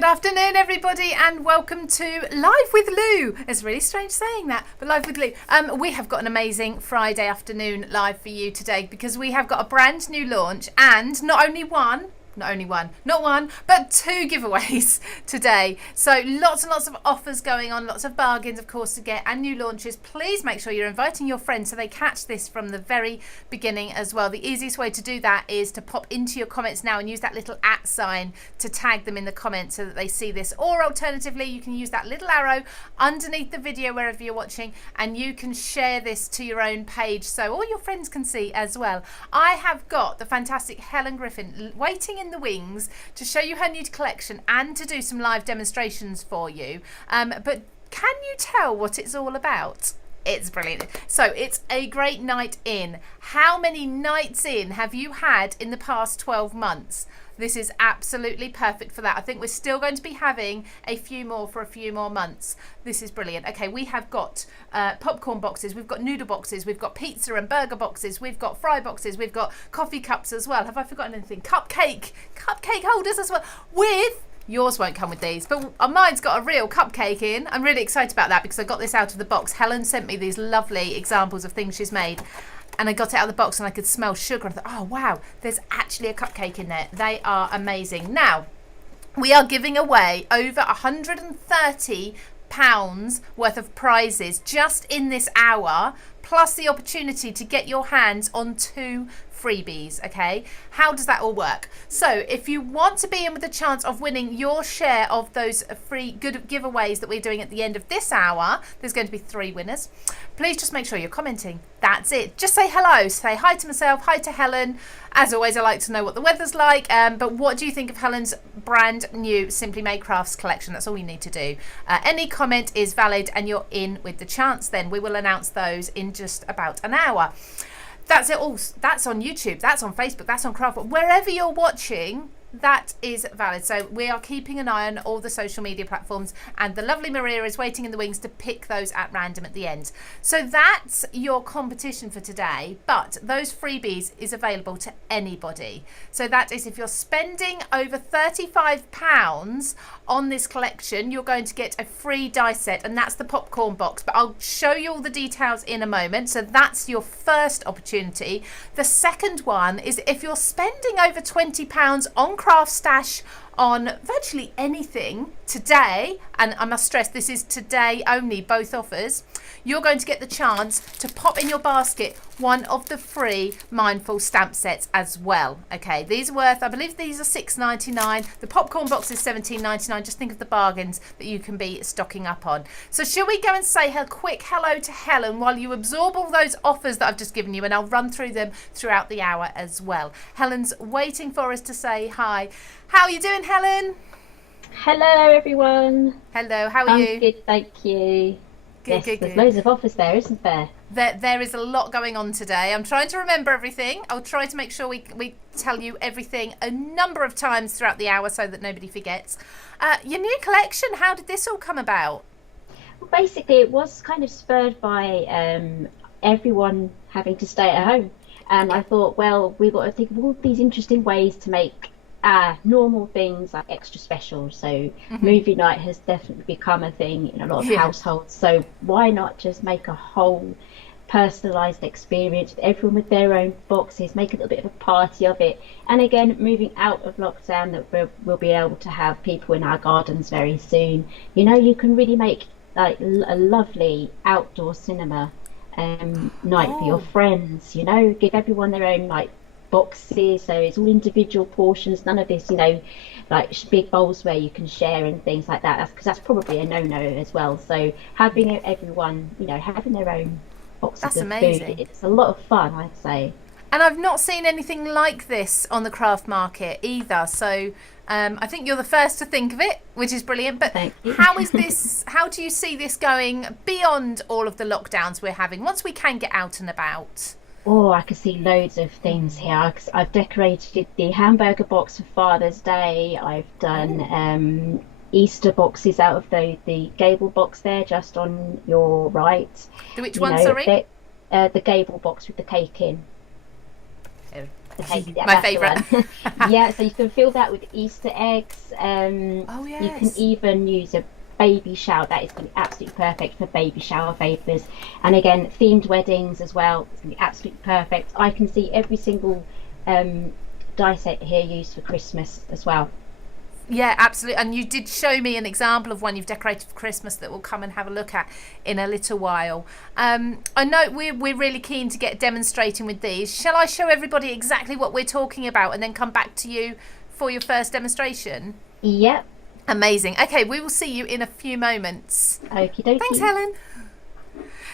Good afternoon, everybody, and welcome to Live with Lou. It's really strange saying that, but Live with Lou. We have got an amazing Friday afternoon live for you today because we have got a brand new launch and not one, but two giveaways today. So lots and lots of offers going on, lots of bargains, of course, to get, and new launches. Please make sure you're inviting your friends so they catch this from the very beginning as well. The easiest way to do that is to pop into your comments now and use that little @ sign to tag them in the comments so that they see this. Or alternatively, you can use that little arrow underneath the video wherever you're watching, and you can share this to your own page so all your friends can see as well. I have got the fantastic Helen Griffin waiting in the wings to show you her new collection and to do some live demonstrations for you. But can you tell what it's all about? It's brilliant. So it's a great night in. How many nights in have you had in the past 12 months? This is absolutely perfect for that. I think we're still going to be having a few more for a few more months. This is brilliant. Okay, we have got popcorn boxes, we've got noodle boxes, we've got pizza and burger boxes, we've got fry boxes, we've got coffee cups as well. Have I forgotten anything? Cupcake holders as well. Yours won't come with these, but mine's got a real cupcake in. I'm really excited about that because I got this out of the box. Helen sent me these lovely examples of things she's made, and I got it out of the box and I could smell sugar. I thought, oh wow, there's actually a cupcake in there. They are amazing. Now, we are giving away over £130 worth of prizes just in this hour, plus the opportunity to get your hands on 2 freebies. Okay, how does that all work? So if you want to be in with a chance of winning your share of those free good giveaways that we're doing at the end of this hour, there's going to be 3 winners. Please just make sure you're commenting. That's it. Just say hello, say hi to myself, hi to Helen. As always, I like to know what the weather's like, but what do you think of Helen's brand new Simply Made Crafts collection? That's all you need to do. Any comment is valid and you're in with the chance. Then we will announce those in just about an hour. That's it all. That's on YouTube, that's on Facebook, that's on Craftbox. Wherever you're watching, that is valid. So we are keeping an eye on all the social media platforms, and the lovely Maria is waiting in the wings to pick those at random at the end. So that's your competition for today, but those freebies is available to anybody. So that is if you're spending over £35 on this collection, you're going to get a free die set, and that's the popcorn box, but I'll show you all the details in a moment. So that's your first opportunity. The second one is if you're spending over £20 on CraftStash on virtually anything today, and I must stress this is today only, both offers, you're going to get the chance to pop in your basket one of the free Mindful stamp sets as well. Okay, these are worth, I believe these are $6.99. The popcorn box is $17.99. Just think of the bargains that you can be stocking up on. So shall we go and say a quick hello to Helen while you absorb all those offers that I've just given you, and I'll run through them throughout the hour as well. Helen's waiting for us to say hi. How are you doing, Helen? Hello, everyone. Hello, how are you? I'm good, thank you. Good, yes, there's loads of offers there, isn't there? There is a lot going on today. I'm trying to remember everything. I'll try to make sure we tell you everything a number of times throughout the hour so that nobody forgets. Your new collection, how did this all come about? Well, basically, it was kind of spurred by everyone having to stay at home. And I thought, well, we've got to think of all these interesting ways to make normal things like extra special. So movie night has definitely become a thing in a lot of households. So why not just make a whole personalised experience with everyone with their own boxes, make a little bit of a party of it. And again, moving out of lockdown, that we'll be able to have people in our gardens very soon. You know, you can really make like a lovely outdoor cinema night for your friends. You know, give everyone their own like boxes, so it's all individual portions, none of this, you know, like big bowls where you can share and things like that. That's because that's probably a no-no as well. So having everyone, you know, having their own boxes of food, it's a lot of fun, I'd say. And I've not seen anything like this on the craft market either, so I think you're the first to think of it, which is brilliant. But how is this, how do you see this going beyond all of the lockdowns we're having, once we can get out and about? Oh, I can see loads of things here. I've decorated the hamburger box for Father's Day. I've done Easter boxes out of the Gable box there, just on your right. Which one, sorry? The Gable box with the cake in. the cake. Yeah, My that's the favourite. one. Yeah, so you can fill that with Easter eggs. Oh, yes. You can even use a baby shower. That is going to be absolutely perfect for baby shower favours. And again, themed weddings as well. It's going to be absolutely perfect. I can see every single die set here used for Christmas as well. Yeah, absolutely. And you did show me an example of one you've decorated for Christmas that we'll come and have a look at in a little while. I know we're really keen to get demonstrating with these. Shall I show everybody exactly what we're talking about and then come back to you for your first demonstration? Yep. Amazing. Okay, we will see you in a few moments. Okie dokie. Thanks, Helen.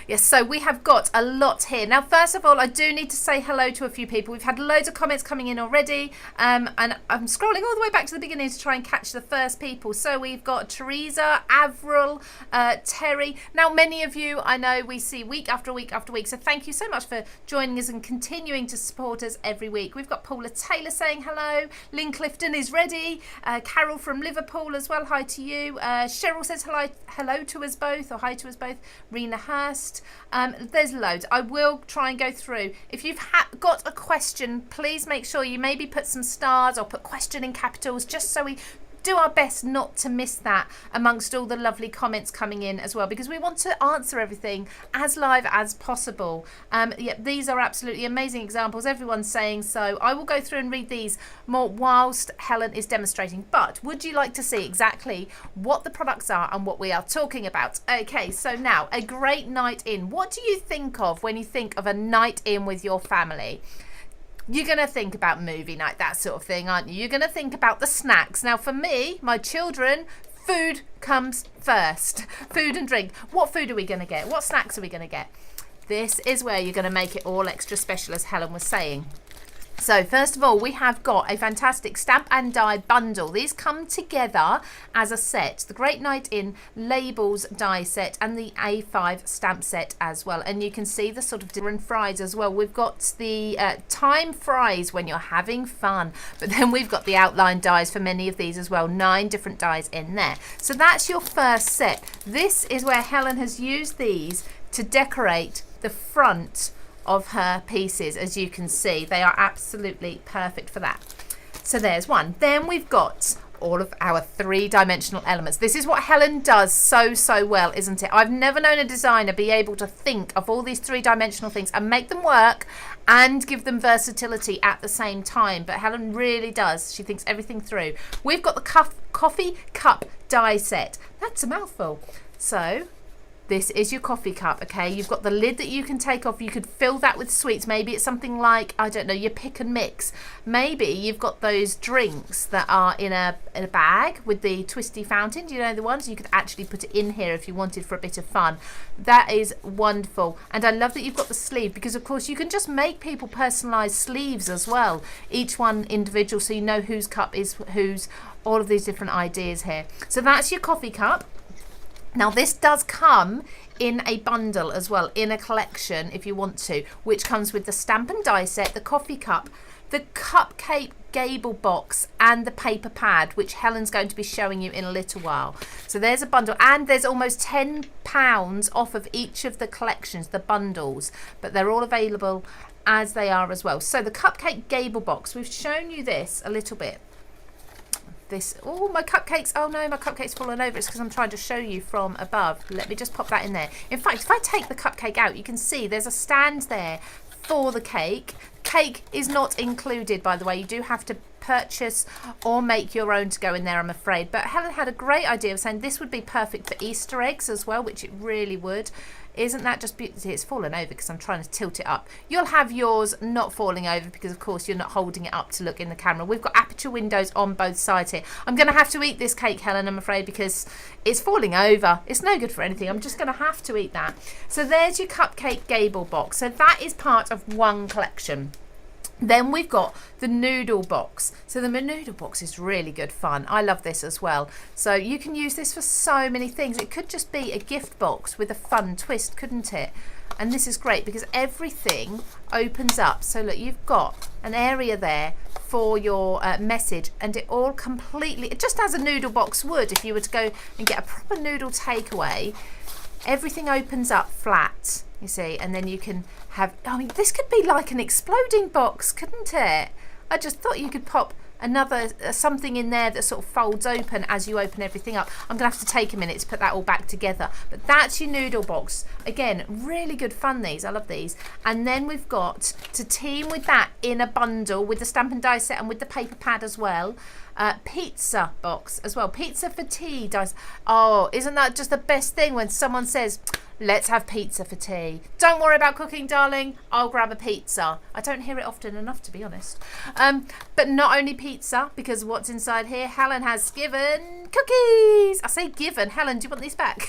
Yes, so we have got a lot here. Now, first of all, I do need to say hello to a few people. We've had loads of comments coming in already, and I'm scrolling all the way back to the beginning to try and catch the first people. So we've got Teresa, Avril, Terry. Now, many of you I know we see week after week after week, so thank you so much for joining us and continuing to support us every week. We've got Paula Taylor saying hello. Lynn Clifton is ready. Carol from Liverpool as well, hi to you. Cheryl says hello to us both, or hi to us both. Rena Hurst. There's loads. I will try and go through. If you've got a question, please make sure you maybe put some stars or put question in capitals, just so we do our best not to miss that amongst all the lovely comments coming in as well, because we want to answer everything as live as possible. Yeah, these are absolutely amazing examples. Everyone's saying so. I will go through and read these more whilst Helen is demonstrating. But would you like to see exactly what the products are and what we are talking about? Okay, so now a great night in. What do you think of when you think of a night in with your family? You're going to think about movie night, that sort of thing, aren't you? You're going to think about the snacks. Now, for me, my children, food comes first. Food and drink. What food are we going to get? What snacks are we going to get? This is where you're going to make it all extra special, as Helen was saying. So first of all, we have got a fantastic stamp and die bundle. These come together as a set. The Great Night In labels die set and the A5 stamp set as well. And you can see the sort of different fries as well. We've got the time fries when you're having fun. But then we've got the outline dies for many of these as well. 9 different dies in there. So that's your first set. This is where Helen has used these to decorate the front of her pieces. As you can see, they are absolutely perfect for that. So there's one. Then we've got all of our 3-dimensional elements. This is what Helen does so well, isn't it? I've never known a designer be able to think of all these 3-dimensional things and make them work and give them versatility at the same time, but Helen really does. She thinks everything through. We've got the coffee cup die set. That's a mouthful. So this is your coffee cup, okay? You've got the lid that you can take off. You could fill that with sweets. Maybe it's something like, I don't know, your pick and mix. Maybe you've got those drinks that are in a bag with the twisty fountain. Do you know the ones? You could actually put it in here if you wanted for a bit of fun. That is wonderful. And I love that you've got the sleeve, because of course you can just make people personalised sleeves as well. Each one individual, so you know whose cup is whose. All of these different ideas here. So that's your coffee cup. Now this does come in a bundle as well, in a collection if you want to, which comes with the stamp and die set, the coffee cup, the Cupcake Gable Box and the paper pad, which Helen's going to be showing you in a little while. So there's a bundle, and there's almost £10 off of each of the collections, the bundles, but they're all available as they are as well. So the Cupcake Gable Box, we've shown you this a little bit. This, oh, my cupcakes, oh no, my cupcake's fallen over. It's because I'm trying to show you from above. Let me just pop that in there. In fact, if I take the cupcake out, you can see there's a stand there for the cake. Cake is not included, by the way. You do have to purchase or make your own to go in there, I'm afraid. But Helen had a great idea of saying this would be perfect for Easter eggs as well, which it really would. Isn't that just beautiful? It's fallen over because I'm trying to tilt it up. You'll have yours not falling over because, of course, you're not holding it up to look in the camera. We've got aperture windows on both sides here. I'm going to have to eat this cake, Helen, I'm afraid, because it's falling over. It's no good for anything. I'm just going to have to eat that. So there's your Cupcake Gable Box. So that is part of one collection. Then we've got the Noodle Box. So the Noodle Box is really good fun. I love this as well. So you can use this for so many things. It could just be a gift box with a fun twist, couldn't it? And this is great because everything opens up. So look, you've got an area there for your message, and it all completely, just as a noodle box would if you were to go and get a proper noodle takeaway. Everything opens up flat, you see, and then you can have, I mean, this could be like an exploding box, couldn't it? I just thought you could pop another something in there that sort of folds open as you open everything up. I'm gonna have to take a minute to put that all back together, but that's your noodle box. Again, really good fun, these. I love these. And then we've got, to team with that in a bundle with the stamp and die set and with the paper pad as well, pizza box as well. Pizza for tea dice. Oh, isn't that just the best thing when someone says, let's have pizza for tea? Don't worry about cooking, darling. I'll grab a pizza. I don't hear it often enough, to be honest. But not only pizza, because what's inside here, Helen has given cookies. I say given. Helen, do you want these back?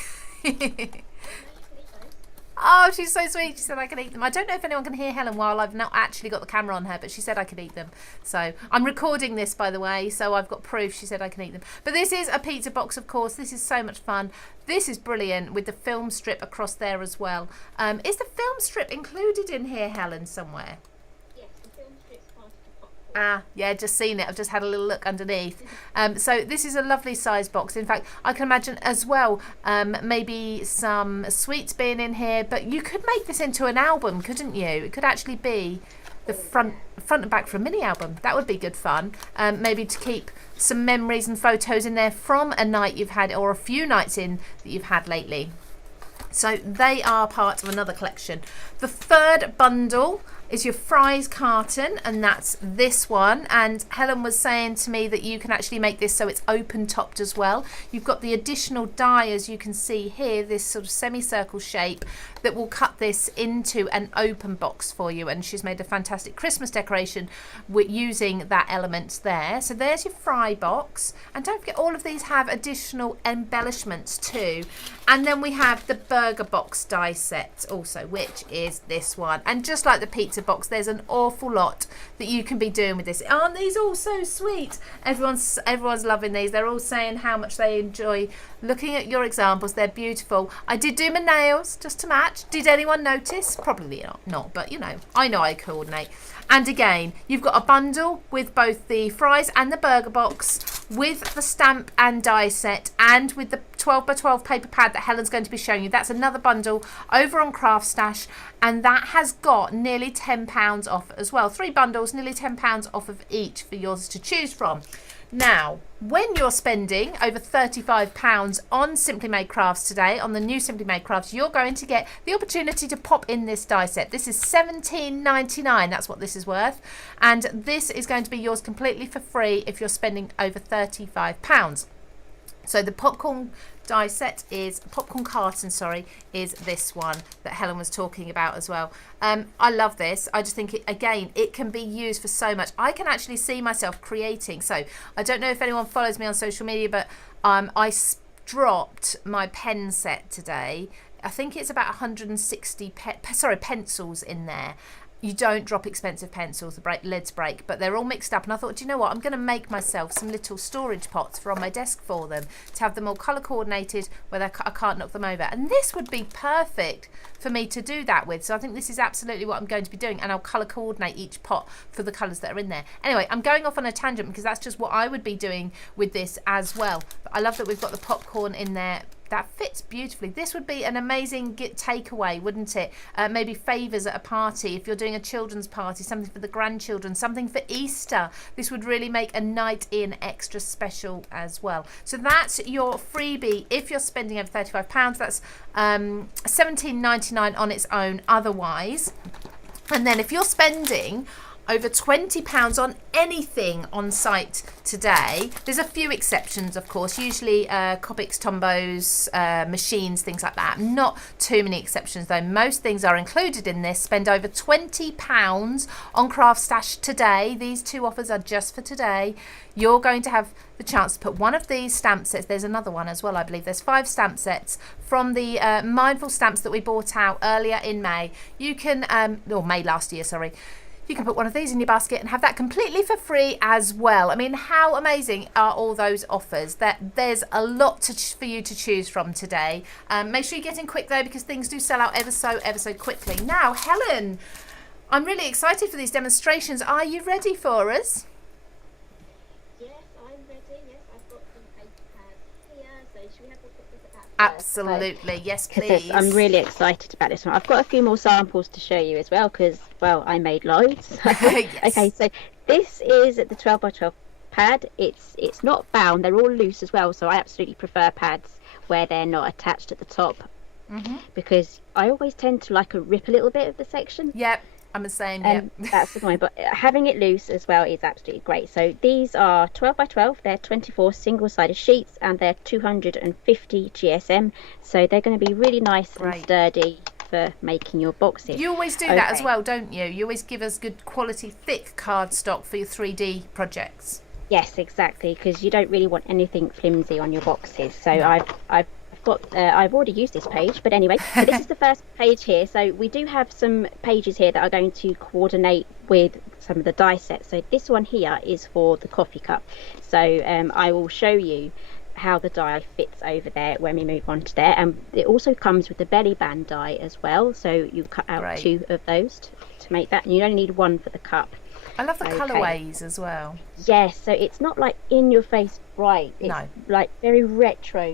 Oh, she's so sweet. She said I can eat them. I don't know if anyone can hear Helen while I've not actually got the camera on her, but she said I could eat them. So I'm recording this, by the way, so I've got proof she said I can eat them. But this is a pizza box, of course. This is so much fun. This is brilliant with the film strip across there as well. Is the film strip included in here, Helen, somewhere? Ah, yeah, just seen it. I've just had a little look underneath. So this is a lovely size box. In fact, I can imagine as well, maybe some sweets being in here, but you could make this into an album, couldn't you? It could actually be the front and back for a mini album. That would be good fun. Maybe to keep some memories and photos in there from a night you've had, or a few nights in that you've had lately. So they are part of another collection. The third bundle is your fries carton, and that's this one. And Helen was saying to me that you can actually make this so it's open topped as well. You've got the additional die, as you can see here, this sort of semicircle shape that will cut this into an open box for you. And she's made a fantastic Christmas decoration with using that element there. So there's your fry box, and don't forget all of these have additional embellishments too. And then we have the burger box die set also, which is this one. And just like the pizza box, there's an awful lot that you can be doing with this. Aren't these all so sweet? Everyone's loving these. They're all saying how much they enjoy looking at your examples. They're beautiful. I did do my nails just to match. Did anyone notice? Probably not, but you know I coordinate. And again, you've got a bundle with both the fries and the burger box, with the stamp and die set, and with the 12x12 paper pad that Helen's going to be showing you. That's another bundle over on CraftStash, and that has got nearly £10 off as well. 3 bundles, nearly £10 off of each for yours to choose from. Now, when you're spending over £35 on Simply Made Crafts today, on the new Simply Made Crafts, you're going to get the opportunity to pop in this die set. This is $17.99, that's what this is worth. And this is going to be yours completely for free if you're spending over £35. So the popcorn die set is, popcorn carton, sorry, is this one that Helen was talking about as well. I love this. I just think, it can be used for so much. I can actually see myself creating. So I don't know if anyone follows me on social media, but I dropped my pen set today. I think it's about 160 pencils in there. You don't drop expensive pencils, the lids break, but they're all mixed up. And I thought, do you know what? I'm going to make myself some little storage pots for on my desk for them, to have them all colour coordinated where I can't knock them over. And this would be perfect for me to do that with. So I think this is absolutely what I'm going to be doing, and I'll colour coordinate each pot for the colours that are in there. Anyway, I'm going off on a tangent because that's just what I would be doing with this as well. But I love that we've got the popcorn in there. That fits beautifully. This would be an amazing takeaway, wouldn't it? Maybe favours at a party. If you're doing a children's party, something for the grandchildren, something for Easter. This would really make a night in extra special as well. So that's your freebie if you're spending over £35. That's $17.99 on its own otherwise. And then if you're spending over £20 on anything on site today. There's a few exceptions, of course, usually Copics, Tombos, machines, things like that. Not too many exceptions though. Most things are included in this. Spend over £20 on CraftStash today. These 2 offers are just for today. You're going to have the chance to put one of these stamp sets. There's another one as well, I believe. There's 5 stamp sets from the Mindful stamps that we bought out earlier in May. You can, or May last year, sorry. You can put one of these in your basket and have that completely for free as well. I mean, how amazing are all those offers? There's a lot for you to choose from today. Make sure you're getting quick though, because things do sell out ever so quickly. Now, Helen, I'm really excited for these demonstrations. Are you ready for us? Yes, I'm ready. Yes, I've got some paper pads here. So should we have a quick look at that first? Absolutely, yes, please. I'm really excited about this one. I've got a few more samples to show you as well because, well, I made loads. Yes. Okay, so this is the 12 by 12 pad. It's not bound, they're all loose as well, so I absolutely prefer pads where they're not attached at the top, because I always tend to like a rip a little bit of the section. Yep, I'm the same. And that's annoying, but having it loose as well is absolutely great. So these are 12 by 12, they're 24 single-sided sheets, and they're 250 GSM, so they're going to be really nice and sturdy for making your boxes. You always do that as well, don't you? You always give us good quality thick cardstock for your 3D projects. Yes, exactly, because you don't really want anything flimsy on your boxes. So I've already used this page, but anyway, so this is the first page here. So we do have some pages here that are going to coordinate with some of the die sets. So this one here is for the coffee cup. So I will show you how the die fits over there when we move on to there. And it also comes with the belly band die as well. So you cut out 2 of those to make that, and you only need 1 for the cup. I love the colourways as well. Yes, so it's not like in your face bright. It's like very retro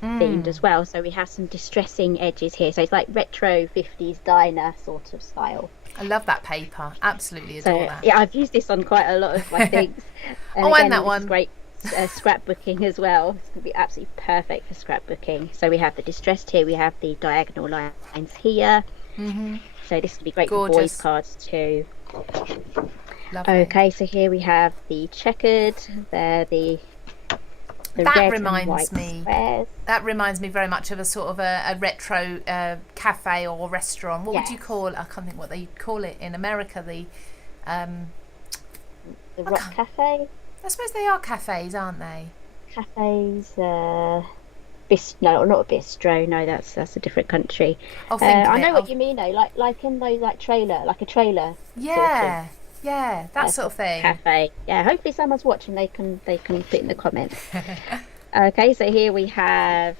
themed as well. So we have some distressing edges here. So it's like retro 50s diner sort of style. I love that paper. Absolutely adore that. Yeah, I've used this on quite a lot of my things. And that one. Great scrapbooking as well. It's going to be absolutely perfect for scrapbooking. So we have the distressed here. We have the diagonal lines here. So this will be great for boys' cards too. Lovely. Okay, so here we have the checkered, the that red reminds and white me squares. That reminds me very much of a sort of a retro cafe or restaurant. What would you call it? I can't think what they call it in America. The rock cafe. I suppose they are cafes, aren't they? Cafes. No, not a bistro. No, that's a different country. I know what you mean though. Like in those like a trailer. Yeah. Sort of. Yeah, that sort of thing. Cafe. Yeah, hopefully someone's watching. They can put in the comments. Okay, so here we have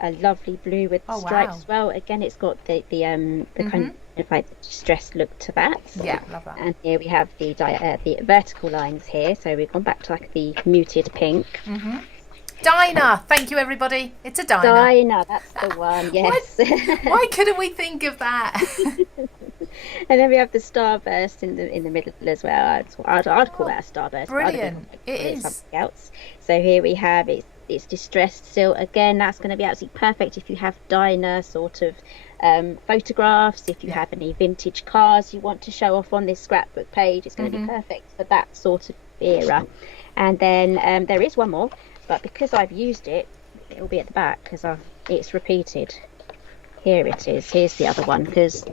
a lovely blue with stripes as well. Again, it's got the kind of like distressed look to that. Yeah, love that. And here we have the vertical lines here. So we've gone back to like the muted pink. Diner. Thank you, everybody. It's a diner. Diner, that's the one. Yes. Why couldn't we think of that? And then we have the starburst in the middle as well. I'd call that a starburst. Brilliant. It is something else. So here we have it's distressed still. Again, that's going to be absolutely perfect if you have diner sort of photographs. If you have any vintage cars you want to show off on this scrapbook page, it's going to be perfect for that sort of era. And then there is one more, but because I've used it, it will be at the back because it's repeated. Here it is. Here's the other one, because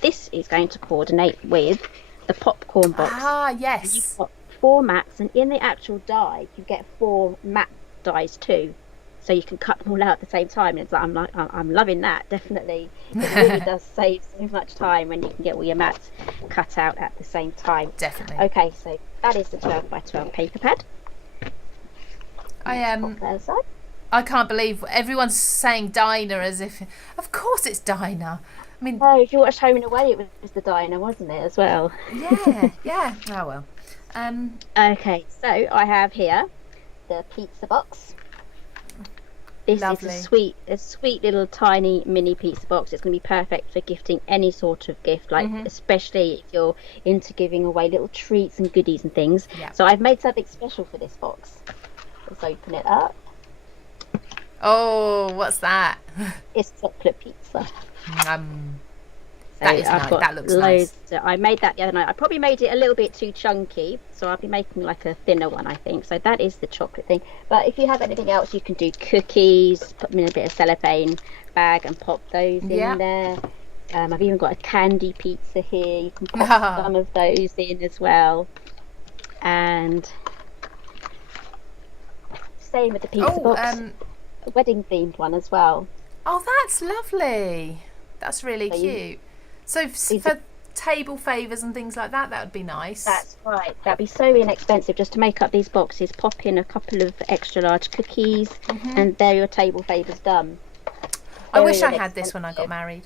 this is going to coordinate with the popcorn box. Ah, yes. You've got 4 mats, and in the actual die, you get 4 matte dies too, so you can cut them all out at the same time. And it's like I'm loving that. Definitely, it really does save so much time when you can get all your mats cut out at the same time. Definitely. Okay, so that is the 12 by 12 paper pad. I can't believe everyone's saying diner as if, of course it's diner. I mean, if you watched Home and Away, it was the diner, wasn't it, as well? Yeah. Oh well. Okay, so I have here the pizza box. This is a sweet little tiny mini pizza box. It's going to be perfect for gifting any sort of gift, like especially if you're into giving away little treats and goodies and things. Yeah. So I've made something special for this box. Let's open it up. Oh, what's that? It's chocolate pizza. That is nice. That looks nice. I made that the other night. I probably made it a little bit too chunky, so I'll be making like a thinner one, I think. So that is the chocolate thing. But if you have anything else, you can do cookies, put them in a bit of cellophane bag and pop those in there. I've even got a candy pizza here. You can pop some of those in as well. And same with the pizza box. A wedding themed one as well. Oh, that's lovely. That's really cute. So for table favours and things like that, that would be nice. That's right. That'd be so inexpensive just to make up these boxes. Pop in a couple of extra large cookies, and there your table favours done. I wish I had this when I got married.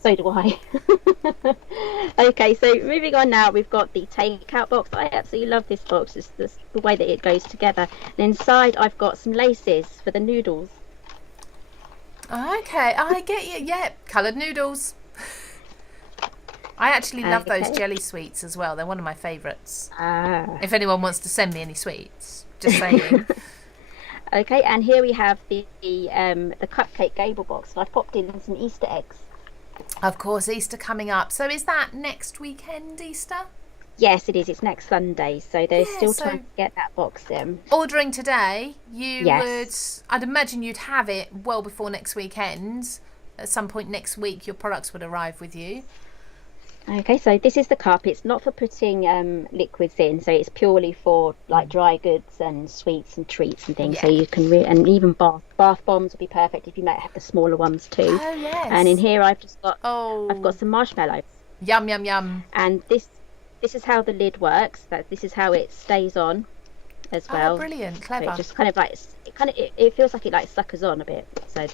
So do I. Okay, so moving on now, we've got the takeout box. I absolutely love this box. It's the way that it goes together. And inside, I've got some laces for the noodles. Okay, I get you. Yeah, coloured noodles. I actually love those jelly sweets as well. They're one of my favourites. If anyone wants to send me any sweets, just saying. Okay, and here we have the Cupcake Gable Box. And I've popped in some Easter eggs. Of course, Easter coming up. So is that next weekend, Easter? Yes, it is. It's next Sunday, so there's still time to get that box in. Ordering today, I'd imagine you'd have it well before next weekend. At some point next week, your products would arrive with you. Okay, so this is the cup. It's not for putting liquids in, so it's purely for like dry goods and sweets and treats and things. Yeah. So you can and even bath bombs would be perfect if you might have the smaller ones too. Oh yes. And in here I've just got I've got some marshmallows. Yum yum yum. And this is how the lid works. This is how it stays on as well. Oh, brilliant, clever. So it just kind of like it feels like it like suckers on a bit. So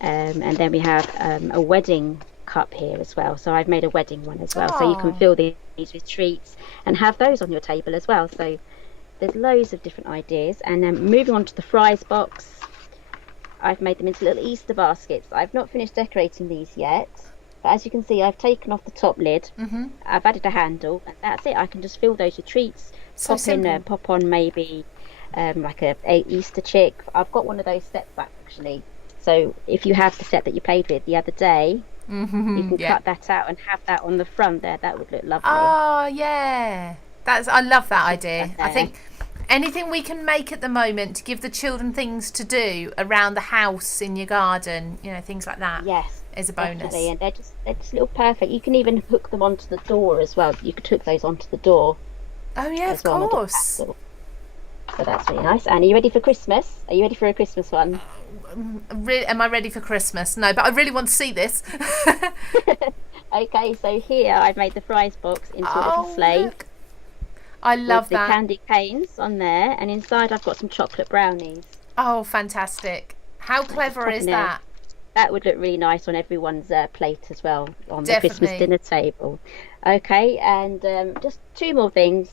and then we have a wedding cup here as well, so I've made a wedding one as well. So you can fill these with treats and have those on your table as well. So there's loads of different ideas. And then moving on to the fries box, I've made them into little Easter baskets. I've not finished decorating these yet, but as you can see, I've taken off the top lid. I've added a handle, and that's it. I can just fill those with treats. So pop on maybe like a Easter chick. I've got one of those sets actually, so if you have the set that you played with the other day, you can cut that out and have that on the front there. That would look lovely. Oh yeah, I love that idea. I think anything we can make at the moment to give the children things to do around the house, in your garden, things like that. Yes, is a bonus. Definitely. And they're just little perfect. You can even hook them onto the door as well. You could hook those onto the door. Oh yeah, of course. So that's really nice. And are you ready for Christmas? Are you ready for a Christmas one? Am I ready for Christmas? No, but I really want to see this. Okay, so here I've made the fries box into a little sleigh. Look. I love that. The candy canes on there, and inside I've got some chocolate brownies. Oh, fantastic. How clever is that? That would look really nice on everyone's plate as well, on the Christmas dinner table. Okay, and just two more things.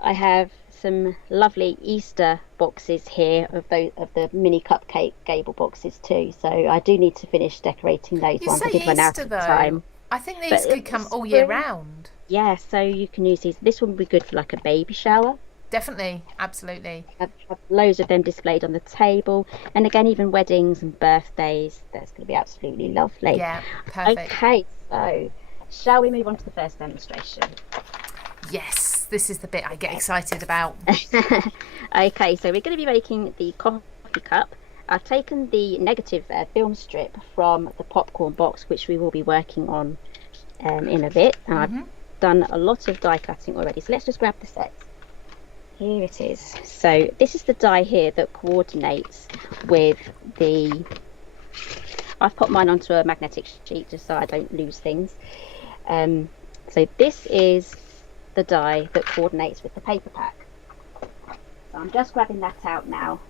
I have some lovely Easter boxes here of the mini Cupcake Gable boxes too. So I do need to finish decorating those ones. I did run out of time. I think these could come all year round. Yeah, so you can use these. This one would be good for like a baby shower. Definitely, absolutely. I've loads of them displayed on the table, and again, even weddings and birthdays. That's going to be absolutely lovely. Yeah, perfect. Okay, so shall we move on to the first demonstration? Yes, this is the bit I get excited about. Okay, so we're going to be making the coffee cup. I've taken the negative film strip from the popcorn box, which we will be working on in a bit. And I've done a lot of die cutting already. So let's just grab the set. Here it is. So this is the die here that coordinates with the... I've put mine onto a magnetic sheet just so I don't lose things. So this is the die that coordinates with the paper pack. So I'm just grabbing that out now.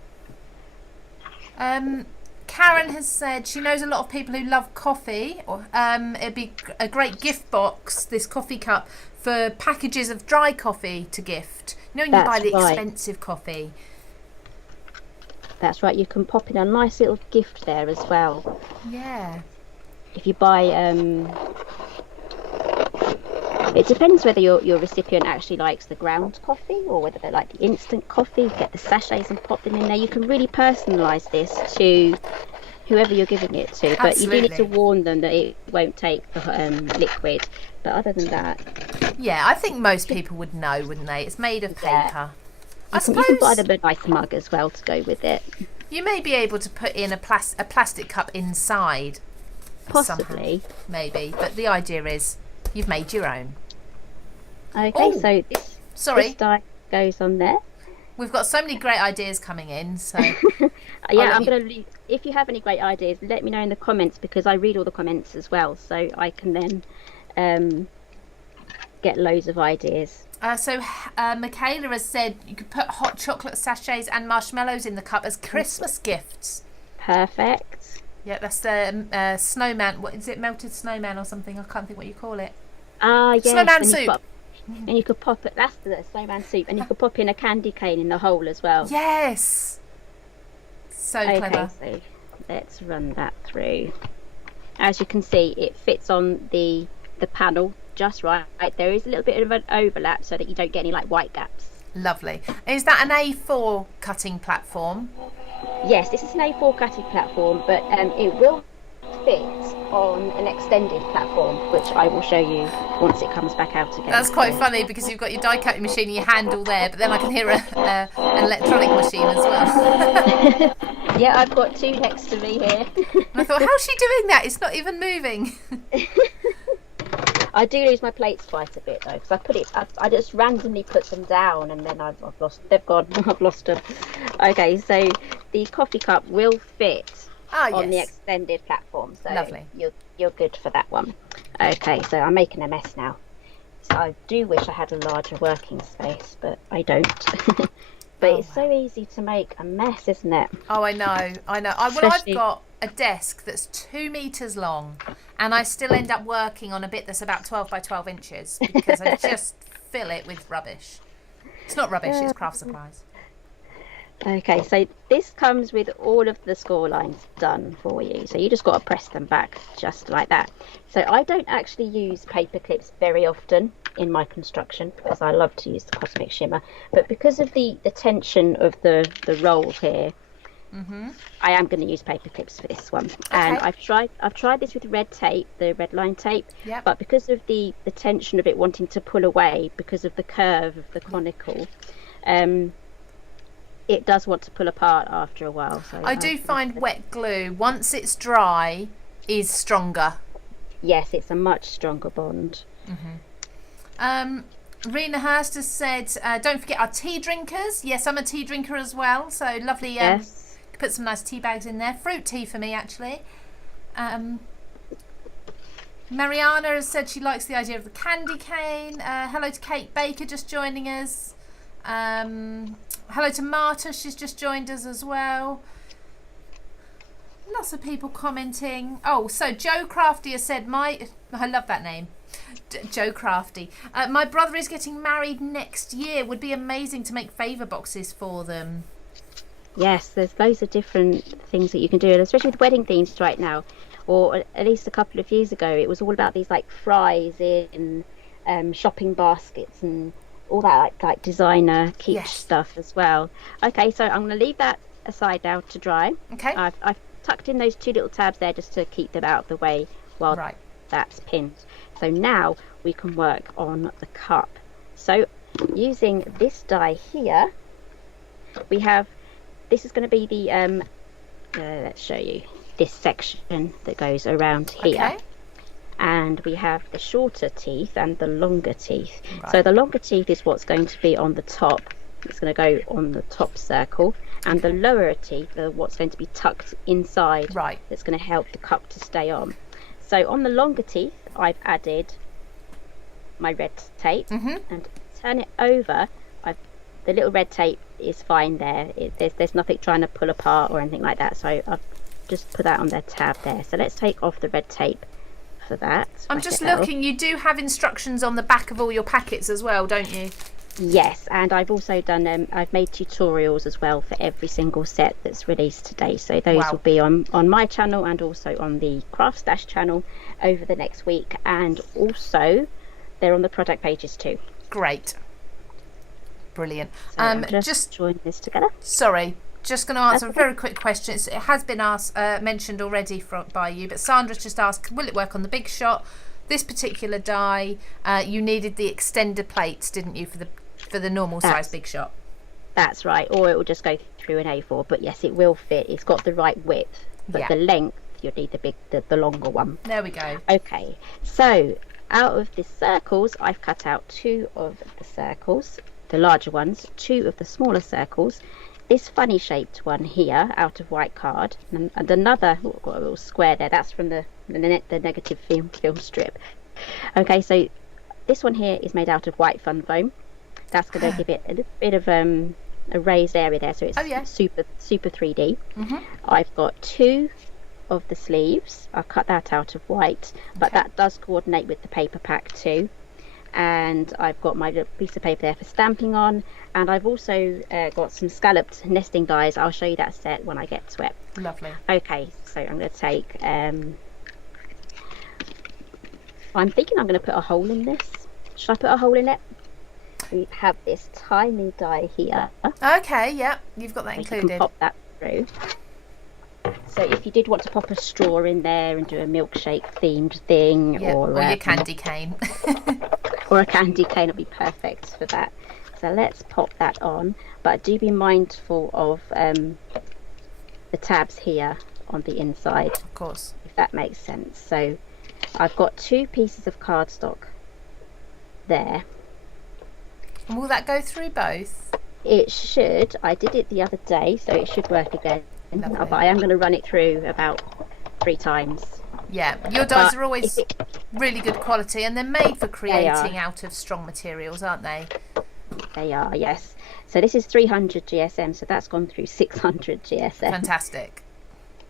Karen has said she knows a lot of people who love coffee. It'd be a great gift box, this coffee cup, for packages of dry coffee to gift. When you buy the expensive coffee. That's right, you can pop in a nice little gift there as well. Yeah. If you buy, it depends whether your recipient actually likes the ground coffee or whether they like the instant coffee. Get the sachets and pop them in there. You can really personalise this to whoever you're giving it to. But you do need to warn them that it won't take the liquid. But other than that... Yeah, I think most people would know, wouldn't they? It's made of paper. You can buy them a nice mug as well to go with it. You may be able to put in a plastic cup inside. Possibly. Somehow, maybe. But the idea is you've made your own. Okay, so this die goes on there. We've got so many great ideas coming in. So yeah, I'm going to leave. If you have any great ideas, let me know in the comments, because I read all the comments as well, so I can then get loads of ideas. So Michaela has said you could put hot chocolate sachets and marshmallows in the cup as Christmas gifts. Perfect. Yeah, that's the snowman. What is it? Melted snowman or something? I can't think what you call it. Yes. Snowman soup. And you could pop it. That's the snowman soup, and you could pop in a candy cane in the hole as well. Yes. So clever. So let's run that through. As you can see, it fits on the panel just right. There is a little bit of an overlap so that you don't get any like white gaps. Lovely. Is that an A4 cutting platform? Yes, this is an A4 cutting platform, but it will fit on an extended platform, which I will show you once it comes back out again. That's quite funny because you've got your die cutting machine and your handle there, but then I can hear an electronic machine as well. Yeah, I've got two next to me here. And I thought, how's she doing that? It's not even moving. I do lose my plates quite a bit though, because I just randomly put them down and then I've lost. They've gone. I've lost them. Okay, so the coffee cup will fit on the extended platform, so lovely. You're good for that one. Okay, so I'm making a mess now. So I do wish I had a larger working space, but I don't. But it's so easy to make a mess, isn't it? Oh, I know. Well, I've got a desk that's 2 meters long, and I still end up working on a bit that's about 12 by 12 inches because I just fill it with rubbish. It's not rubbish, it's craft supplies. Okay, so this comes with all of the score lines done for you. So you just got to press them back just like that. So I don't actually use paper clips very often in my construction because I love to use the cosmic shimmer. But because of the tension of the roll here, I am going to use paper clips for this one. Okay. And I've tried this with red tape, the red line tape. Yep. But because of the tension of it wanting to pull away because of the curve of the conical, it does want to pull apart after a while. So I do find wet glue, once it's dry, is stronger. Yes, it's a much stronger bond. Rena Hurst has said, don't forget our tea drinkers. Yes, I'm a tea drinker as well, so lovely. Yes. Put some nice tea bags in there. Fruit tea for me, actually. Mariana has said she likes the idea of the candy cane. Hello to Kate Baker just joining us. Hello to Marta, she's just joined us as well. Lots of people commenting. Oh, so Joe Crafty has said, I love that name, Joe Crafty. My brother is getting married next year. Would be amazing to make favour boxes for them. Yes, there's loads of different things that you can do, and especially with wedding themes right now, or at least a couple of years ago, it was all about these like fries in shopping baskets and all that like designer kitsch stuff as well. Okay, so I'm going to leave that aside now to dry. Okay. I've tucked in those 2 little tabs there just to keep them out of the way while that's pinned. So now we can work on the cup. So using this die here, we have, this is going to be the let's show you this section that goes around here. Okay. And we have the shorter teeth and the longer teeth. So the longer teeth is what's going to be on the top. It's going to go on the top circle. And the lower teeth are what's going to be tucked inside. Right. That's going to help the cup to stay on. So on the longer teeth, I've added my red tape. And turn it over. The little red tape is fine there. There's nothing trying to pull apart or anything like that. So I've just put that on their tab there. So let's take off the red tape for that. I'm just looking, you do have instructions on the back of all your packets as well, don't you? Yes, and I've also done I've made tutorials as well for every single set that's released today, so those will be on my channel and also on the CraftStash channel over the next week, and also they're on the product pages too. Great, brilliant. So just join this together. Sorry, just going to answer a very quick question. It has been mentioned already by you, but Sandra's just asked, will it work on the Big Shot? This particular die, you needed the extender plates, didn't you, for the normal size Big Shot? That's right, or it will just go through an A4, but yes, it will fit. It's got the right width, but the length, you'll need the longer one. There we go. Okay, so out of the circles, I've cut out 2 of the circles, the larger ones, 2 of the smaller circles, this funny shaped one here out of white card, and another, got a little square there, that's from the negative film strip. Okay, so this one here is made out of white fun foam. That's going to give it a little bit of a raised area there, so it's super 3D. I've got 2 of the sleeves. I'll cut that out of white, but that does coordinate with the paper pack too. And I've got my little piece of paper there for stamping on, and I've also got some scalloped nesting dies. I'll show you that set when I get to it. Lovely. Okay, so I'm going to take I'm thinking I'm going to put a hole in this. Should I put a hole in it? We have this tiny die here. Okay, yeah, you've got that You included. can pop that through. So if you did want to pop a straw in there and do a milkshake themed thing, Yeah, or your candy cane. or a candy cane, will be perfect for that. So let's pop that on, but do be mindful of the tabs here on the inside. Of course. If that makes sense. So I've got 2 pieces of cardstock there. And will that go through both? It should. I did it the other day, so it should work again. Lovely. But I am going to run it through about 3 times. Yeah, your dies But are always really good quality, and they're made for They creating are. out of strong materials, aren't they? They are, yes. So this is 300 GSM, so that's gone through 600 GSM. Fantastic.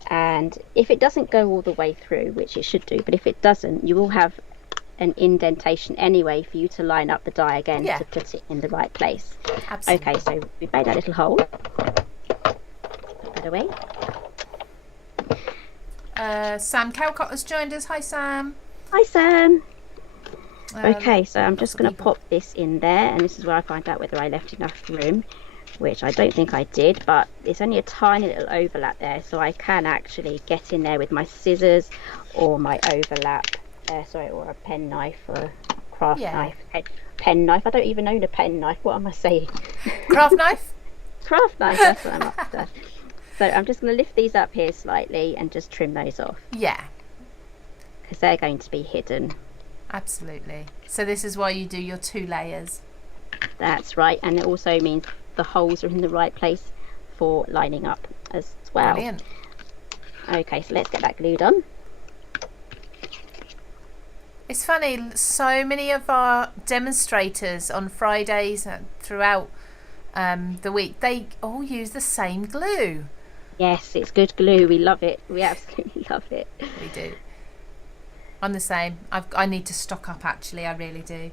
And if it doesn't go all the way through, which it should do, but if it doesn't, you will have an indentation anyway for you to line up the die again Yeah. to put it in the right place. Absolutely. Okay, so we've made that little hole. Put that away. Sam Calcott has joined us. Hi, Sam. Hi, Sam. Um, Okay, so I'm just going to people. pop this in there, and this is where I find out whether I left enough room, which I don't think I did, but it's only a tiny little overlap there, so I can actually get in there with my scissors or my overlap, or a pen knife or a craft knife. Pen knife, I don't even own a pen knife, what am I saying? Craft knife? Craft knife, that's what I'm after. So I'm just going to lift these up here slightly and just trim those off, Yeah, because they're going to be hidden. absolutely. So this is why you do your 2 layers. That's right, and it also means the holes are in the right place for lining up as well. Brilliant. Okay, so let's get that glued on. It's funny, so many of our demonstrators on Fridays and throughout the week, they all use the same glue. Yes, it's good glue. We love it. We absolutely love it. We do. I'm the same. I need to stock up, actually. I really do.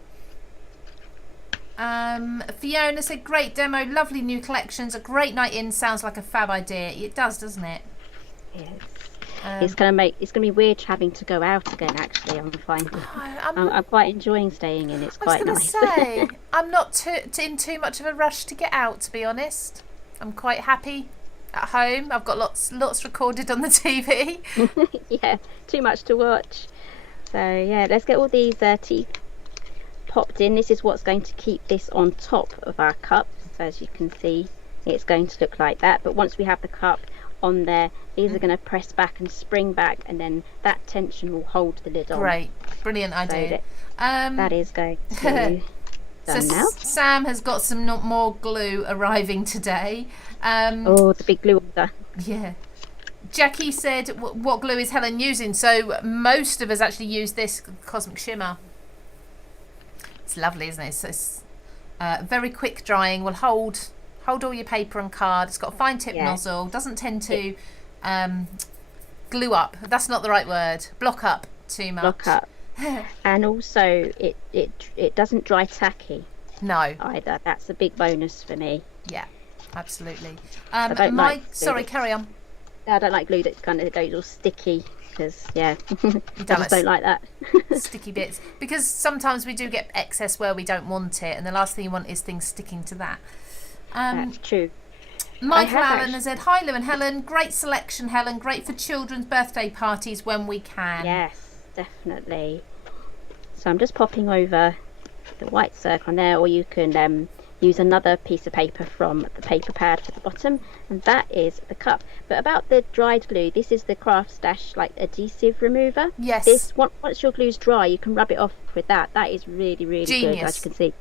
Fiona said, great demo, lovely new collections, a great night in, sounds like a fab idea. It does, doesn't it? Yes. It's gonna be weird having to go out again. Actually, I'm finding. I'm quite enjoying staying in. It's quite nice. I was going to say, I'm not in too much of a rush to get out, to be honest. I'm quite happy at home. I've got lots recorded on the TV. Yeah, too much to watch. So yeah, let's get all these teeth popped in. This is what's going to keep this on top of our cup. So as you can see, it's going to look like that. But once we have the cup on there, these are going to press back and spring back, and then that tension will hold the lid on. Great, brilliant idea. That is going to done now. Sam has got some more glue arriving today. Oh, the big glue order. Yeah. Jackie said, what glue is Helen using? So most of us actually use this Cosmic Shimmer. It's lovely, isn't it? So it's very quick drying, will hold all your paper and card. It's got a fine tip nozzle, doesn't tend to glue up. That's not the right word. Block up too much. Block up. And also it doesn't dry tacky. No. Either. That's a big bonus for me. Yeah, absolutely. Sorry, carry on. I don't like glue that kind of goes all sticky, because I don't just don't like that. Sticky bits, because sometimes we do get excess where we don't want it, and the last thing you want is things sticking to that. That's true. Michael Allen has said, hi Lou and Helen, great selection Helen, great for children's birthday parties when we can. Yes, definitely. So I'm just popping over the white circle on there, or you can use another piece of paper from the paper pad for the bottom, and that is the cup. But about the dried glue, this is the CraftStash adhesive remover. Yes. Once your glue's dry, you can rub it off with that. That is really, really Genius. good. As you can see,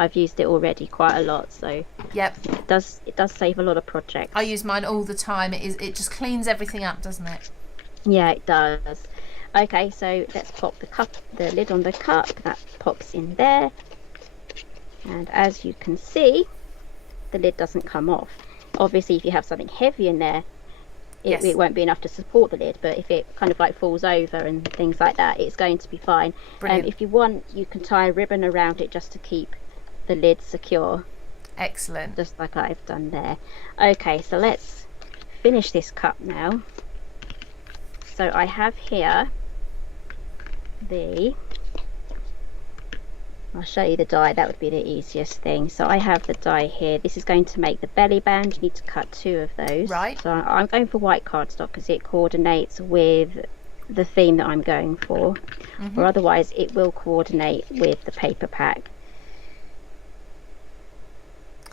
I've used it already quite a lot, so yep, it does save a lot of projects. I use mine all the time. It just cleans everything up, doesn't it? Yeah, it does. Okay, so let's pop the lid on the cup. That pops in there. And as you can see, the lid doesn't come off. Obviously, if you have something heavy in there, it, it won't be enough to support the lid, but if it kind of like falls over and things like that, it's going to be fine. If you want, you can tie a ribbon around it just to keep the lid secure. Excellent. Just like I've done there. Okay, so let's finish this cup now. So I have here I'll show you the die, that would be the easiest thing. So I have the die here. This is going to make the belly band. You need to cut 2 of those. Right. So I'm going for white cardstock because it coordinates with the theme that I'm going for, or otherwise it will coordinate with the paper pack.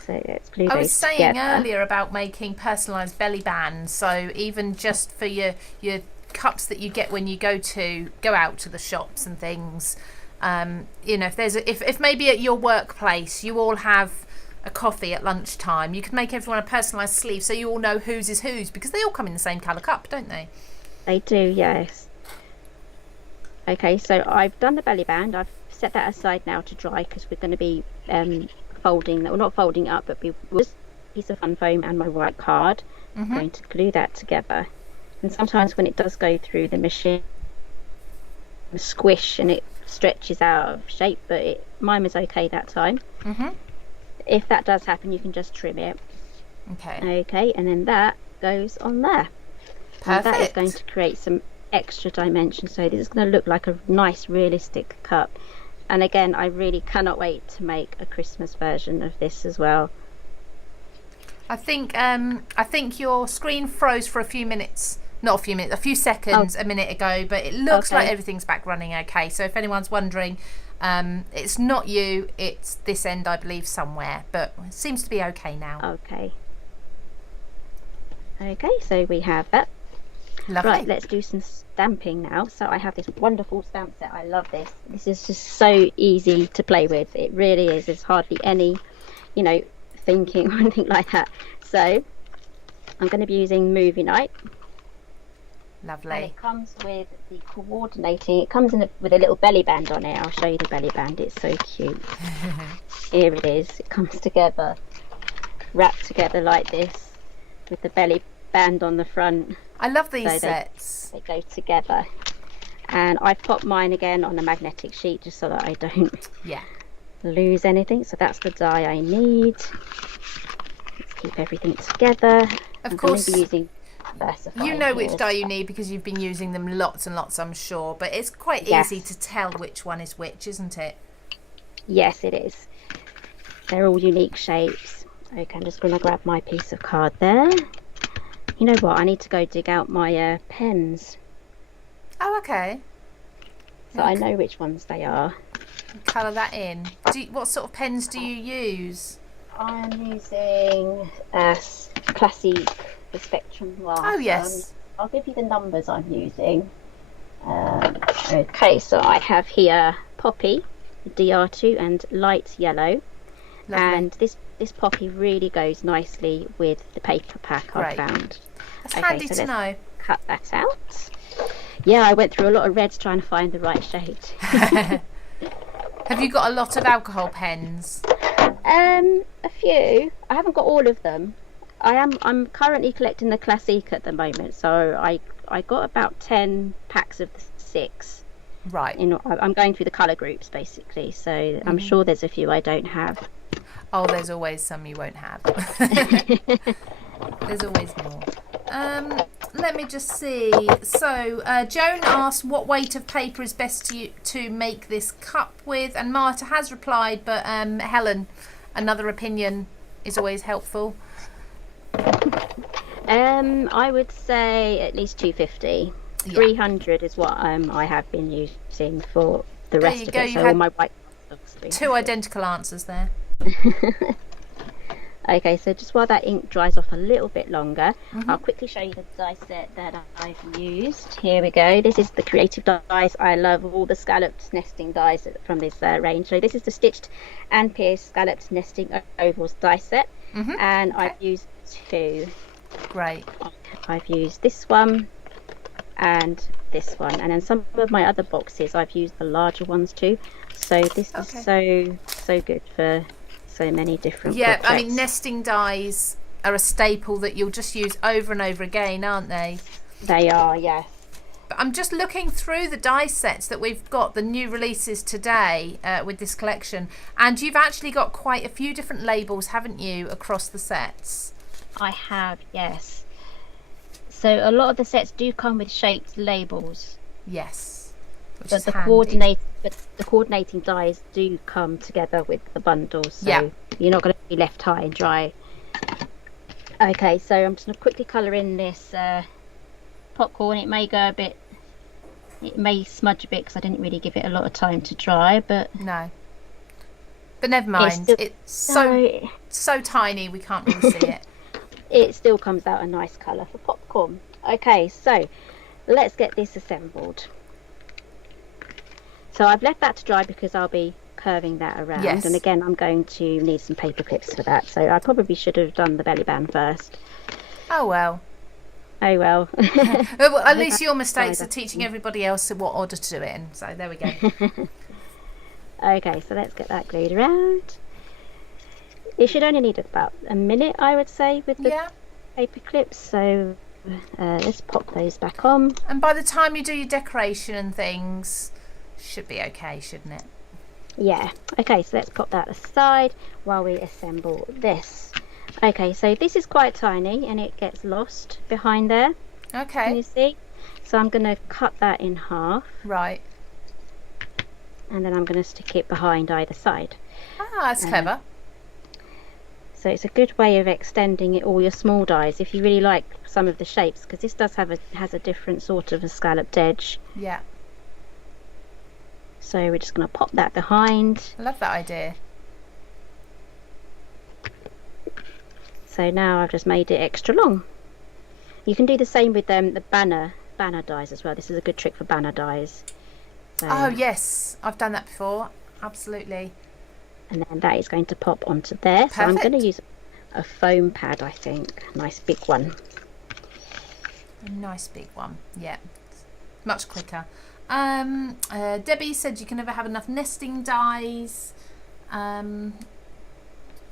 So let's glue those I was saying together. earlier about making personalised belly bands, so even just for your cups that you get when you go out to the shops and things. You know, if maybe at your workplace you all have a coffee at lunchtime, you could make everyone a personalised sleeve so you all know whose is whose, because they all come in the same colour cup, don't they? They do, yes. Okay, so I've done the belly band. I've set that aside now to dry because we're going to be folding, well, not folding up, but with a piece of fun foam and my white card. I'm going to glue that together. And sometimes when it does go through the machine, squish and it stretches out of shape, but mine was okay that time. If that does happen, you can just trim it. Okay, and then that goes on there. Perfect. And that is going to create some extra dimension, so this is going to look like a nice realistic cup. And again, I really cannot wait to make a Christmas version of this as well. I think your screen froze for a few minutes. Not a few minutes, a few seconds a minute ago, but it looks like everything's back running okay. So if anyone's wondering, it's not you, it's this end, I believe, somewhere, but it seems to be okay now. Okay, so we have that. Lovely. Right, let's do some stamping now. So I have this wonderful stamp set. I love this. This is just so easy to play with. It really is. There's hardly any, thinking or anything like that. So I'm going to be using Movie Night. Lovely. And it comes with the coordinating. It comes with a little belly band on it. I'll show you the belly band. It's so cute. Here it is. It comes together, wrapped together like this, with the belly band on the front. I love these so sets. They go together. And I've popped mine again on a magnetic sheet just so that I don't lose anything. So that's the die I need. Let's keep everything together. Of course. I'm going to be using you know which die you need because you've been using them lots and lots, I'm sure, but it's quite easy to tell which one is which, isn't it? Yes, it is. They're all unique shapes. Okay, I'm just going to grab my piece of card there. You know what, I need to go dig out my pens. Oh, okay. So I know which ones they are. Colour that in. What sort of pens do you use? I'm using Classic, the Spectrum glass. Oh, yes. I'll give you the numbers I'm using. Okay, so I have here Poppy, DR2, and light yellow. Lovely. And this Poppy really goes nicely with the paper pack I've found. That's handy to know. Cut that out. Yeah, I went through a lot of reds trying to find the right shade. Have you got a lot of alcohol pens? A few. I haven't got all of them. I'm currently collecting the Classic at the moment, so I got about 10 packs of the 6. Right. I'm going through the colour groups basically, so I'm sure there's a few I don't have. Oh, there's always some you won't have. There's always more. Let me just see. So Joan asked what weight of paper is best to make this cup with, and Marta has replied, but Helen, another opinion is always helpful. I would say at least 250. 300 is what I have been using for the rest of it. So all my white two identical answers there. Okay, so just while that ink dries off a little bit longer, I'll quickly show you the die set that I've used. Here we go. This is the creative dies. I love all the scalloped nesting dies from this range. So this is the stitched and pierced scalloped nesting ovals die set, and I've used 2. Great. I've used this one and this one, and then some of my other boxes I've used the larger ones too. So this is so good for so many different projects. I mean, nesting dies are a staple that you'll just use over and over again, aren't they? They are, yes. But I'm just looking through the die sets that we've got, the new releases today with this collection, and you've actually got quite a few different labels, haven't you, across the sets? I have, yes. So a lot of the sets do come with shaped labels. Yes. Which But is the handy. coordinating dies do come together with the bundles, so Yeah. you're not going to be left high and dry. Okay, so I'm just going to quickly colour in this popcorn. It may go a bit, it may smudge a bit because I didn't really give it a lot of time to dry, but No. But never mind. It's so tiny we can't really see it. it still comes out a nice colour for popcorn. Okay, so let's get this assembled. So I've left that to dry because I'll be curving that around. Yes. And again, I'm going to need some paper clips for that. So I probably should have done the belly band first. Oh well. Oh well. Well, at least your mistakes are teaching everybody else what order to do it in. So there we go. Okay, so let's get that glued around. It should only need about a minute, I would say, with the Yeah. paper clips. So let's pop those back on. And by the time you do your decoration and things, should be okay, shouldn't it? Yeah. Okay, so let's pop that aside while we assemble this. Okay, so this is quite tiny and it gets lost behind there. Can you Okay. see? So I'm going to cut that in half Right. and then I'm going to stick it behind either side. Ah, that's clever. So it's a good way of extending it all your small dies if you really like some of the shapes, because this does have has a different sort of a scalloped edge. Yeah. So we're just going to pop that behind. I love that idea. So now I've just made it extra long. You can do the same with the banner dies as well. This is a good trick for banner dies. So, Oh yes, I've done that before. Absolutely. and then that is going to pop onto there. So I'm going Perfect. to use a foam pad, I think. Nice big one. A nice big one. Yeah. Much quicker. Debbie said you can never have enough nesting dies.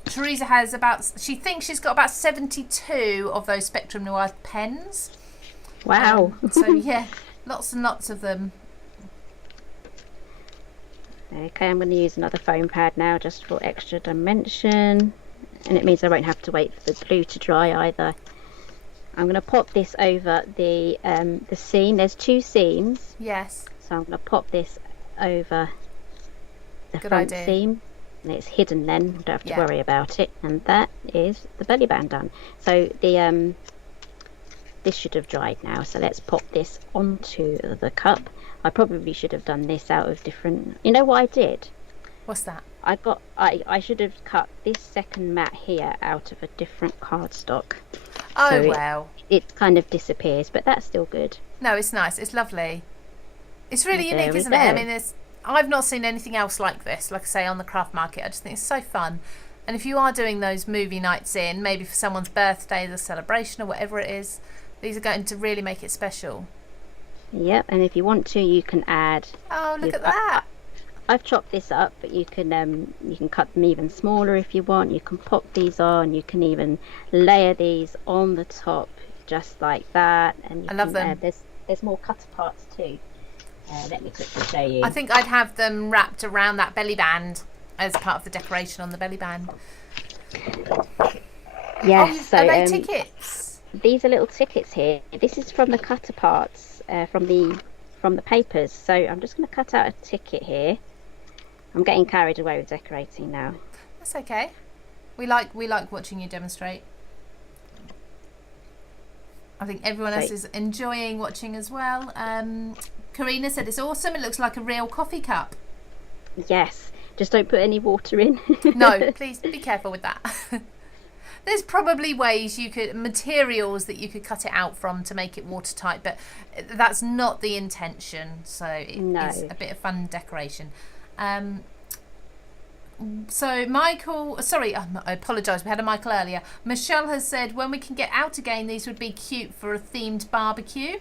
Teresa has she thinks she's got about 72 of those Spectrum Noir pens. Wow. So yeah, lots and lots of them. Okay, I'm going to use another foam pad now just for extra dimension. And it means I won't have to wait for the glue to dry either. I'm going to pop this over the seam. There's two seams. Yes. So I'm going to pop this over the Good front idea. seam. And it's hidden then, don't have to Yeah. worry about it. And that is the belly band done. So the this should have dried now. So let's pop this onto the cup. I probably should have done this out of different... You know what I did? What's that? I should have cut this second mat here out of a different cardstock. Oh So wow. It kind of disappears, but that's still good. No, it's nice. It's lovely. It's really There unique, we isn't it? I go. mean, I've not seen anything else like this, like I say, on the craft market. I just think it's so fun. And if you are doing those movie nights in, maybe for someone's birthday, the celebration or whatever it is, these are going to really make it special. Yep, and if you want to, you can add... Oh, look You've at that. I've chopped this up, but you can cut them even smaller if you want. You can pop these on. You can even layer these on the top, just like that. And you I love can, them. There's more cutter parts too. Let me quickly show you. I think I'd have them wrapped around that belly band as part of the decoration on the belly band. Yes, Are they tickets? These are little tickets here. This is from the cutter parts from the papers. So I'm just going to cut out a ticket here. I'm getting carried away with decorating now. That's okay. We like watching you demonstrate. I think everyone else is enjoying watching as well. Karina said it's awesome. It looks like a real coffee cup. Yes, just don't put any water in. No, please be careful with that. There's probably materials that you could cut it out from to make it watertight, but that's not the intention. So it is a bit of fun decoration. So Michael, sorry, I apologise, we had a Michael earlier. Michelle has said when we can get out again, these would be cute for a themed barbecue.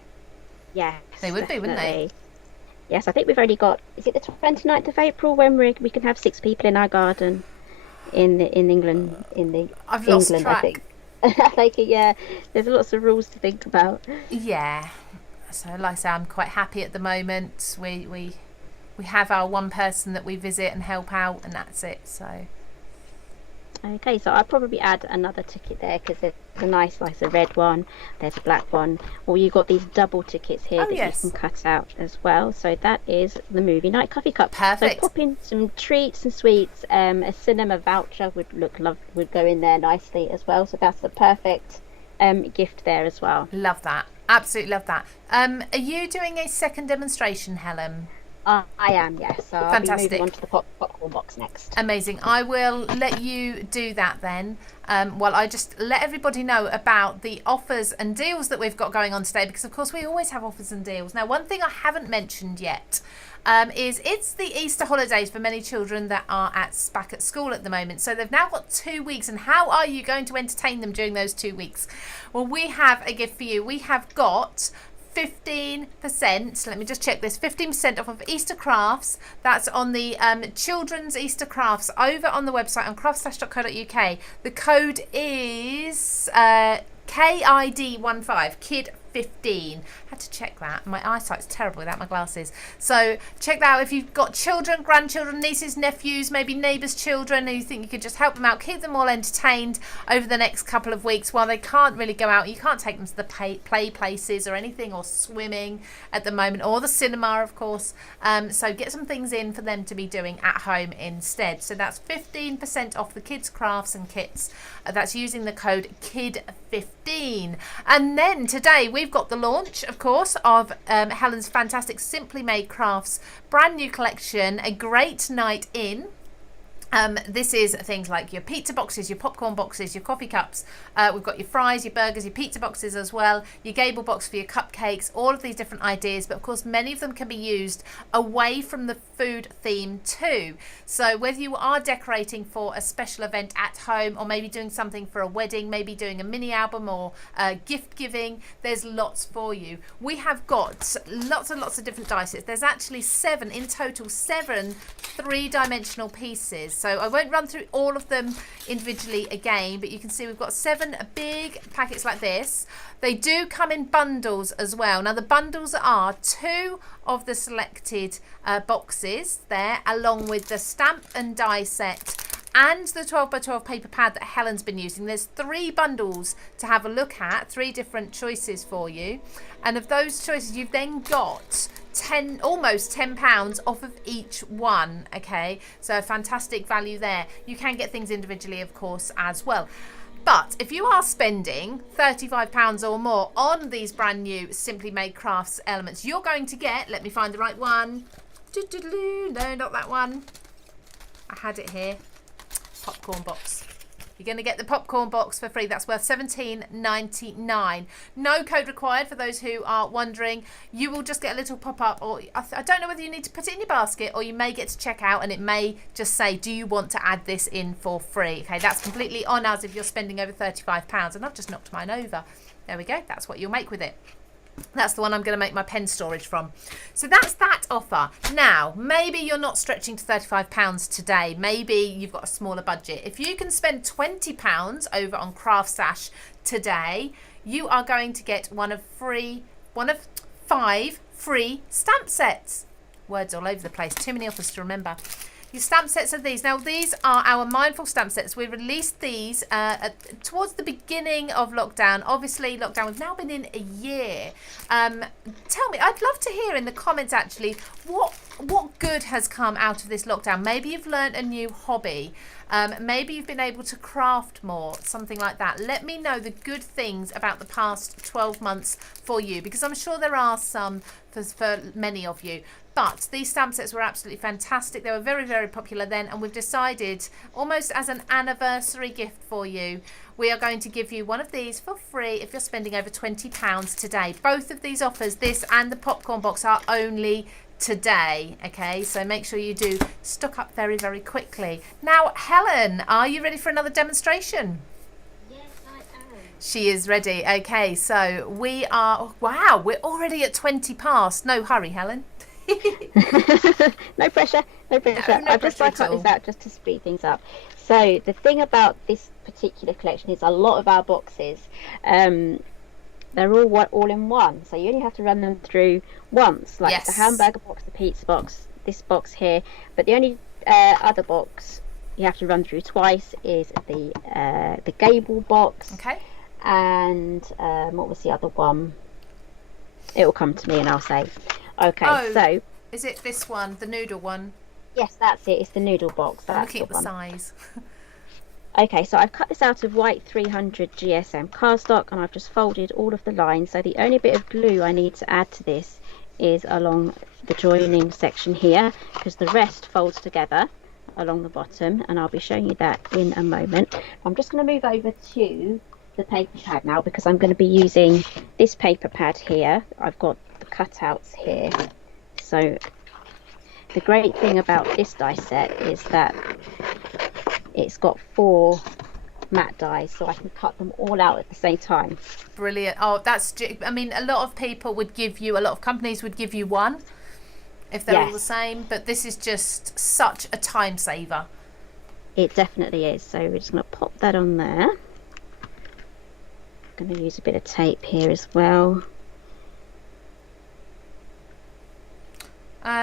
Yes, They would be, wouldn't they? definitely. Yes, I think we've only got, is it the 29th of April when we can have 6 people in our garden in England, I've lost England, track. I think. Like, yeah, there's lots of rules to think about. Yeah. So like I say, I'm quite happy at the moment. We have our one person that we visit and help out, and that's it. So Okay, so I'll probably add another ticket there because there's a nice, like a red one, there's a black one, or you've got these double tickets here that yes, you can cut out as well. So that is the movie night coffee cup. Perfect. So pop in some treats and sweets. A cinema voucher would go in there nicely as well. So that's the perfect gift there as well. Love that. Absolutely love that. Are you doing a second demonstration, Helen? I am, yes. So Fantastic. I'll be moving on to the popcorn box next. Amazing. I will let you do that then. While I just let everybody know about the offers and deals that we've got going on today, because of course we always have offers and deals. Now, one thing I haven't mentioned yet is it's the Easter holidays for many children that are back at school at the moment. So they've now got 2 weeks, and how are you going to entertain them during those 2 weeks? Well, we have a gift for you. We have got 15%, let me just check this, 15% off of Easter crafts. That's on the children's Easter crafts over on the website on craftstash.co.uk. The code is KID15, KID15. Had to check that. My eyesight's terrible without my glasses. So check that out. If you've got children, grandchildren, nieces, nephews, maybe neighbours' children, and you think you could just help them out, keep them all entertained over the next couple of weeks while they can't really go out. You can't take them to the play places or anything, or swimming at the moment, or the cinema, of course. So get some things in for them to be doing at home instead. So that's 15% off the kids' crafts and kits. That's using the code KID15. And then today we've got the launch, of course, of Helen's fantastic Simply Made Crafts brand new collection, A Great Night In. This is things like your pizza boxes, your popcorn boxes, your coffee cups. We've got your fries, your burgers, your pizza boxes as well, your Gable Box for your cupcakes, all of these different ideas. But of course, many of them can be used away from the food theme too. So whether you are decorating for a special event at home, or maybe doing something for a wedding, maybe doing a mini album or gift giving, there's lots for you. We have got lots and lots of different dices. There's actually 7 in total, 7 three-dimensional pieces. So I won't run through all of them individually again, but you can see we've got 7 big packets like this. They do come in bundles as well. Now the bundles are 2 of the selected boxes there, along with the stamp and die set and the 12x12 paper pad that Helen's been using. There's 3 bundles to have a look at, 3 different choices for you. And of those choices, you've then got almost £10 off of each one. Okay, so a fantastic value there. You can get things individually, of course, as well. But if you are spending £35 or more on these brand new Simply Made Crafts elements, you're going to get, let me find the right one. No, not that one. I had it here. Popcorn box. You're going to get the popcorn box for free. That's worth $17.99. No code required for those who are wondering. You will just get a little pop-up, or I don't know whether you need to put it in your basket, or you may get to check out and it may just say, do you want to add this in for free? Okay, that's completely on us if you're spending over £35. And I've just knocked mine over. There we go. That's what you'll make with it. That's the one I'm going to make my pen storage from. So that's that offer. Now, maybe you're not stretching to £35 today. Maybe you've got a smaller budget. If you can spend £20 over on CraftStash today, you are going to get one of 5 free stamp sets. Words all over the place. Too many offers to remember. Your stamp sets are these. Now, these are our Mindful stamp sets. We released these towards the beginning of lockdown. Obviously, lockdown, we've now been in a year. Tell me, I'd love to hear in the comments, actually, what good has come out of this lockdown? Maybe you've learned a new hobby. Maybe you've been able to craft more, something like that. Let me know the good things about the past 12 months for you, because I'm sure there are some for many of you. But these stamp sets were absolutely fantastic. They were very, very popular then, and we've decided, almost as an anniversary gift for you, we are going to give you one of these for free if you're spending over £20 today. Both of these offers, this and the popcorn box, are only today. Okay, so make sure you do stock up very, very quickly. Now, Helen, are you ready for another demonstration? Yes, I am. She is ready. Okay, so we are, wow, we're already at 20 past. No hurry, Helen. No pressure, no pressure. No I'll just try to cut this out just to speed things up. So the thing about this particular collection is a lot of our boxes. They're all in one, so you only have to run them through once, like the hamburger box, the pizza box, this box here. But the only other box you have to run through twice is the Gable box. Okay. And what was the other one? It will come to me and I'll say. Okay, so is it this one, the noodle one? Yes, that's it. It's the Noodle Box. I'm looking at the size. Okay, so I've cut this out of white 300 GSM cardstock, and I've just folded all of the lines. So the only bit of glue I need to add to this is along the joining section here, because the rest folds together along the bottom, and I'll be showing you that in a moment. I'm just going to move over to the paper pad now, because I'm going to be using this paper pad here. I've got the cutouts here. So the great thing about this die set is that it's got 4 matte dies, so I can cut them all out at the same time. Brilliant. Oh, I mean, a lot of people would give you, a lot of companies would give you one if they're all the same, but this is just such a time saver. It definitely is. So we're just going to pop that on there. I'm going to use a bit of tape here as well.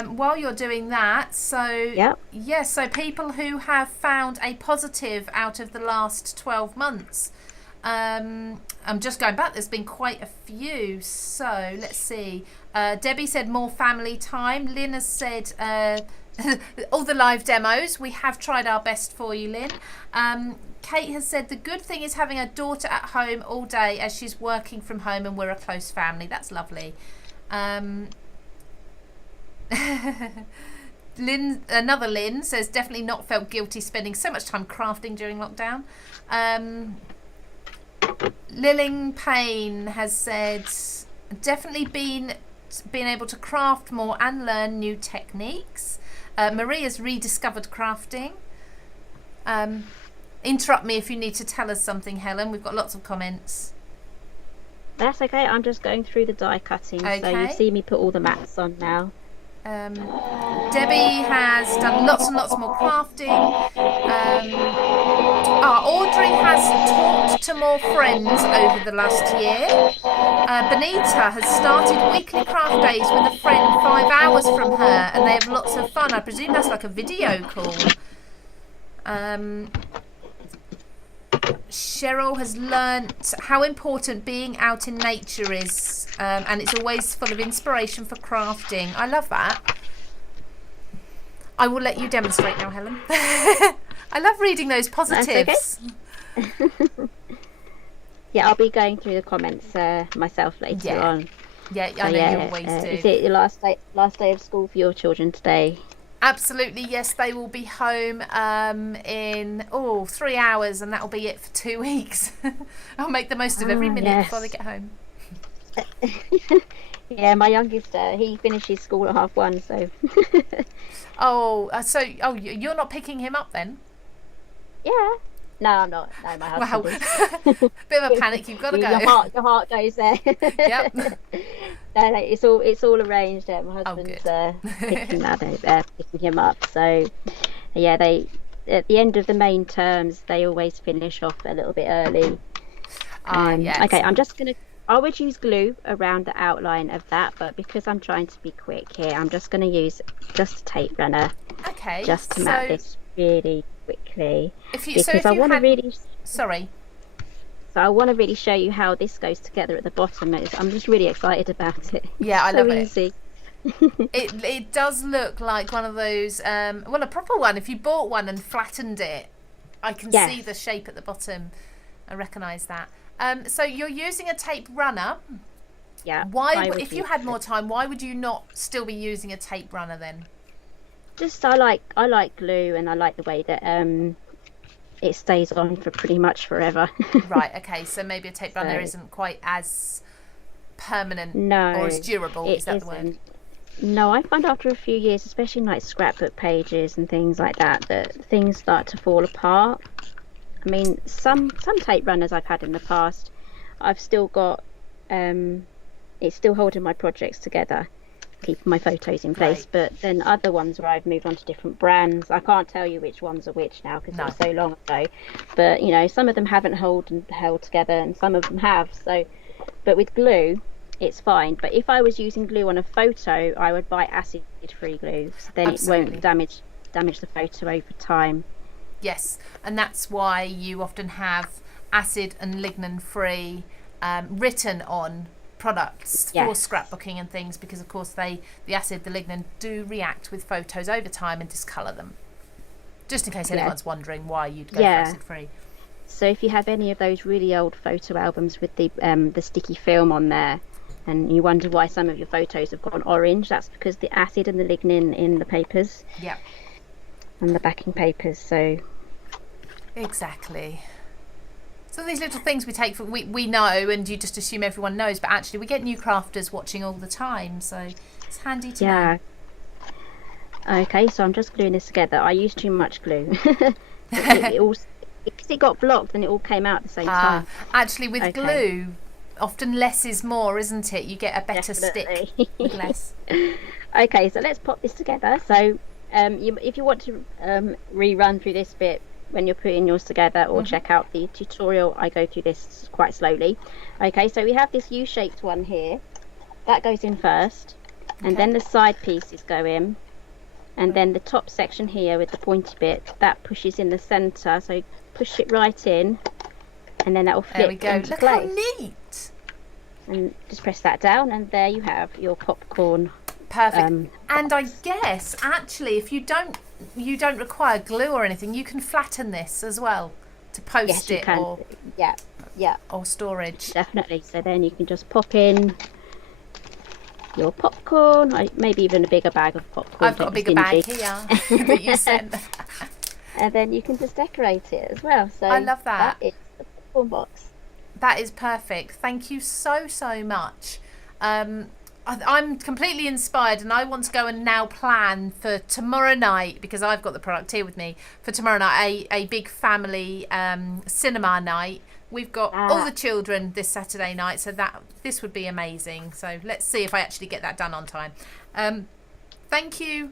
While you're doing that, so so people who have found a positive out of the last 12 months, I'm just going back, there's been quite a few, so let's see. Debbie said more family time. Lynn has said all the live demos, we have tried our best for you, Lynn. Kate has said the good thing is having a daughter at home all day as she's working from home and we're a close family. That's lovely. Another Lynn says definitely not felt guilty spending so much time crafting during lockdown. Lilling Payne has said definitely been able to craft more and learn new techniques. Maria's rediscovered crafting. Interrupt me if you need to tell us something, Helen. We've got lots of comments. That's okay, I'm just going through the die cutting. So you see me put all the mats on now. Debbie has done lots and lots more crafting. Audrey has talked to more friends over the last year. Benita has started weekly craft days with a friend 5 hours from her, and they have lots of fun. I presume that's like a video call. Cheryl has learnt how important being out in nature is, and it's always full of inspiration for crafting. I love that. I will let you demonstrate now, Helen. I love reading those positives. Okay. Yeah, I'll be going through the comments myself later on. Yeah, I know you always do. Is it your last day of school for your children today? Absolutely, yes. They will be home in 3 hours, and that will be it for 2 weeks. I'll make the most of every minute before they get home. Yeah, my youngest, he finishes school at 1:30, so. You're not picking him up then? Yeah. No, I'm not. No, my husband is. Bit of a panic. You've got to go. Your heart goes there. Yep. No, it's all arranged. My husband's picking him up. So, yeah, they at the end of the main terms they always finish off a little bit early. Yes. Okay, I would use glue around the outline of that, but because I'm trying to be quick here, I'm just going to use just a tape runner. Okay. Just to mat this really quickly. So I want to really show you how this goes together at the bottom. I'm just really excited about it. Yeah, I love it. Easy. It does look like one of those, a proper one. If you bought one and flattened it, I can see the shape at the bottom. I recognise that. So you're using a tape runner. Yeah. If you had more time, why would you not still be using a tape runner then? Just I like glue, and I like the way that it stays on for pretty much forever. Right. Okay. So maybe a tape runner isn't quite as permanent or as durable. Is that the word? No, I find after a few years, especially in like scrapbook pages and things like that, that things start to fall apart. I mean, some tape runners I've had in the past, I've still got, it's still holding my projects together. keeping my photos in place. But then other ones where I've moved on to different brands, I can't tell you which ones are which now because it was so long ago. But you know, some of them haven't held together and some of them have. So, but with glue, it's fine. But if I was using glue on a photo, I would buy acid-free glue, so then it won't damage the photo over time. Yes, and that's why you often have acid and lignin free written on products for scrapbooking and things, because of course the acid, the lignin do react with photos over time and discolour them. Just in case anyone's wondering why you'd go for acid free. So if you have any of those really old photo albums with the sticky film on there, and you wonder why some of your photos have gone orange, that's because the acid and the lignin in the papers. Yeah. And the backing papers, so. Exactly. So these little things we take for we know, and you just assume everyone knows, but actually we get new crafters watching all the time, so it's handy to know. Okay, so I'm just gluing this together. I used too much glue. It got blocked and it all came out at the same time. Actually, with glue, often less is more, isn't it? You get a better stick with less. Okay, so let's pop this together. So if you want to rerun through this bit when you're putting yours together, or check out the tutorial, I go through this quite slowly. Okay, so we have this U-shaped one here. That goes in first, and then the side pieces go in, and then the top section here with the pointy bit, that pushes in the centre, so push it right in, and then that will flip into place. Look how neat! And just press that down, and there you have your popcorn. Perfect. And I guess actually, if you don't require glue or anything, you can flatten this as well to post it or or storage. Definitely. So then you can just pop in your popcorn, maybe even a bigger bag of popcorn. I've got a bigger bag here that you sent. And then you can just decorate it as well. So I love that. That is the popcorn box. That is perfect. Thank you so much. I'm completely inspired, and I want to go and now plan for tomorrow night, because I've got the product here with me, for tomorrow night, a big family cinema night. We've got all the children this Saturday night, so this would be amazing. So let's see if I actually get that done on time. Thank you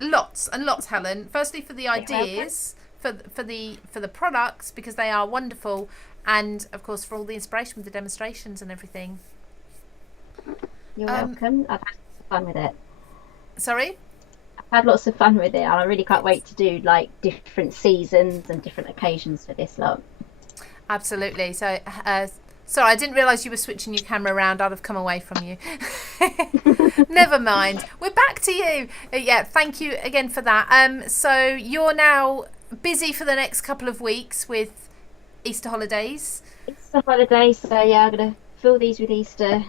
lots and lots, Helen. Firstly, for the ideas, for the products, because they are wonderful, and of course for all the inspiration with the demonstrations and everything. You're welcome. I've had fun with it. Sorry? I've had lots of fun with it, and I really can't wait to do like different seasons and different occasions for this lot. Absolutely. So, sorry, I didn't realise you were switching your camera around. I'd have come away from you. Never mind. We're back to you. Yeah, thank you again for that. So you're now busy for the next couple of weeks with Easter holidays. Easter holidays, so yeah, I'm going to fill these with Easter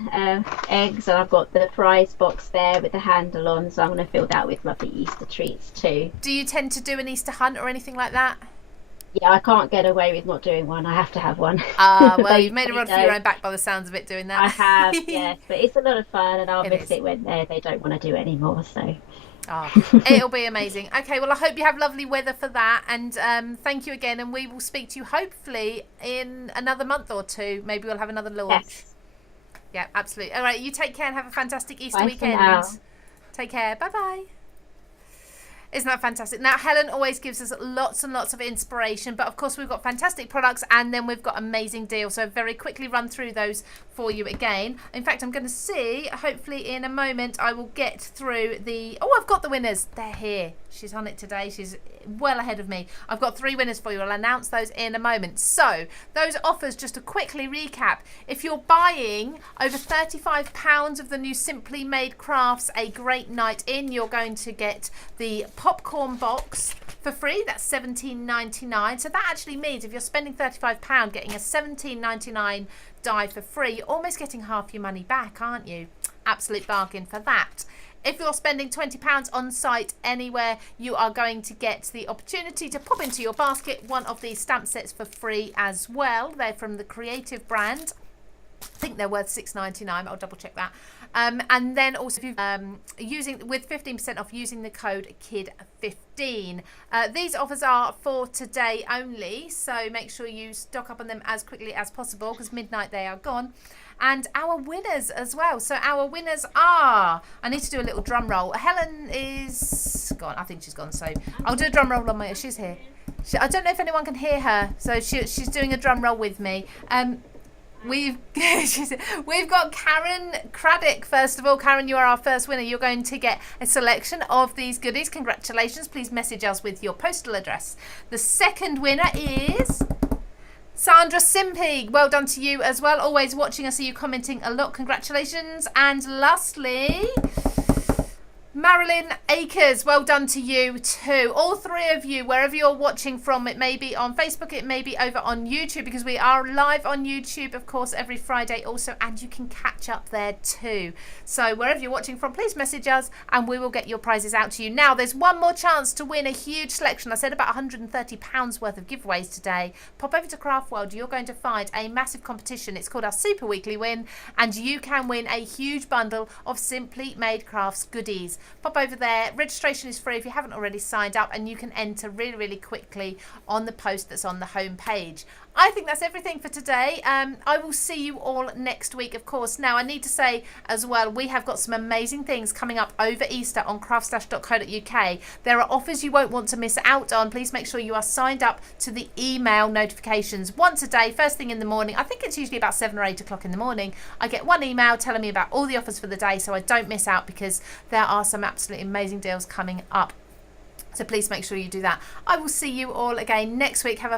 eggs, and I've got the prize box there with the handle on, so I'm going to fill that with lovely Easter treats too. Do you tend to do an Easter hunt or anything like that? Yeah, I can't get away with not doing one. I have to have one. Well, you've made a run for your own back by the sounds of it doing that. I have, yes, but it's a lot of fun, and I'll miss it when they don't want to do it anymore. So. It'll be amazing. Okay, well, I hope you have lovely weather for that, and thank you again, and we will speak to you hopefully in another month or two. Maybe we'll have another launch. Yes. Yeah, absolutely. All right, you take care and have a fantastic Easter Bye weekend. for now. Take care. Bye-bye. Isn't that fantastic? Now, Helen always gives us lots and lots of inspiration, but of course we've got fantastic products, and then we've got amazing deals. So very quickly run through those for you again. In fact, I'm going to see, hopefully in a moment, I will get through I've got the winners. They're here. She's on it today. She's well ahead of me. I've got 3 winners for you. I'll announce those in a moment. So those offers, just to quickly recap, if you're buying over £35 of the new Simply Made Crafts A Great Night In, you're going to get the popcorn box for free. That's £17.99. So that actually means if you're spending £35, getting a £17.99 die for free, you're almost getting half your money back, aren't you? Absolute bargain for that. If you're spending £20 on site anywhere, you are going to get the opportunity to pop into your basket one of these stamp sets for free as well. They're from the Creative brand. I think they're worth £6.99. I'll double check that. And then also, if you with 15% off using the code KID15. These offers are for today only, so make sure you stock up on them as quickly as possible, because midnight they are gone. and our winners as well. So our winners are, I need to do a little drum roll. Helen is gone. I think she's gone. So I'll do a drum roll on my, she's here. I don't know if anyone can hear her. So she's doing a drum roll with me. We've got Karen Craddock. First of all, Karen, you are our first winner. You're going to get a selection of these goodies. Congratulations. Please message us with your postal address. The second winner is Sandra Simpy. Well done to you as well. Always watching. I see you commenting a lot. Congratulations. And lastly, Marilyn Akers, well done to you too. All three of you, wherever you're watching from, it may be on Facebook, it may be over on YouTube, because we are live on YouTube, of course, every Friday also, and you can catch up there too. So wherever you're watching from, please message us and we will get your prizes out to you. Now, there's one more chance to win a huge selection. I said about £130 worth of giveaways today. Pop over to Craft World. You're going to find a massive competition. It's called our Super Weekly Win, and you can win a huge bundle of Simply Made Crafts goodies. Pop over there. Registration is free if you haven't already signed up, and you can enter really, really quickly on the post that's on the home page. I think that's everything for today. I will see you all next week, of course. Now, I need to say as well, we have got some amazing things coming up over Easter on craftstash.co.uk. There are offers you won't want to miss out on. Please make sure you are signed up to the email notifications once a day, first thing in the morning. I think it's usually about 7 or 8 o'clock in the morning. I get one email telling me about all the offers for the day, so I don't miss out, because there are some absolutely amazing deals coming up. So please make sure you do that. I will see you all again next week. Have a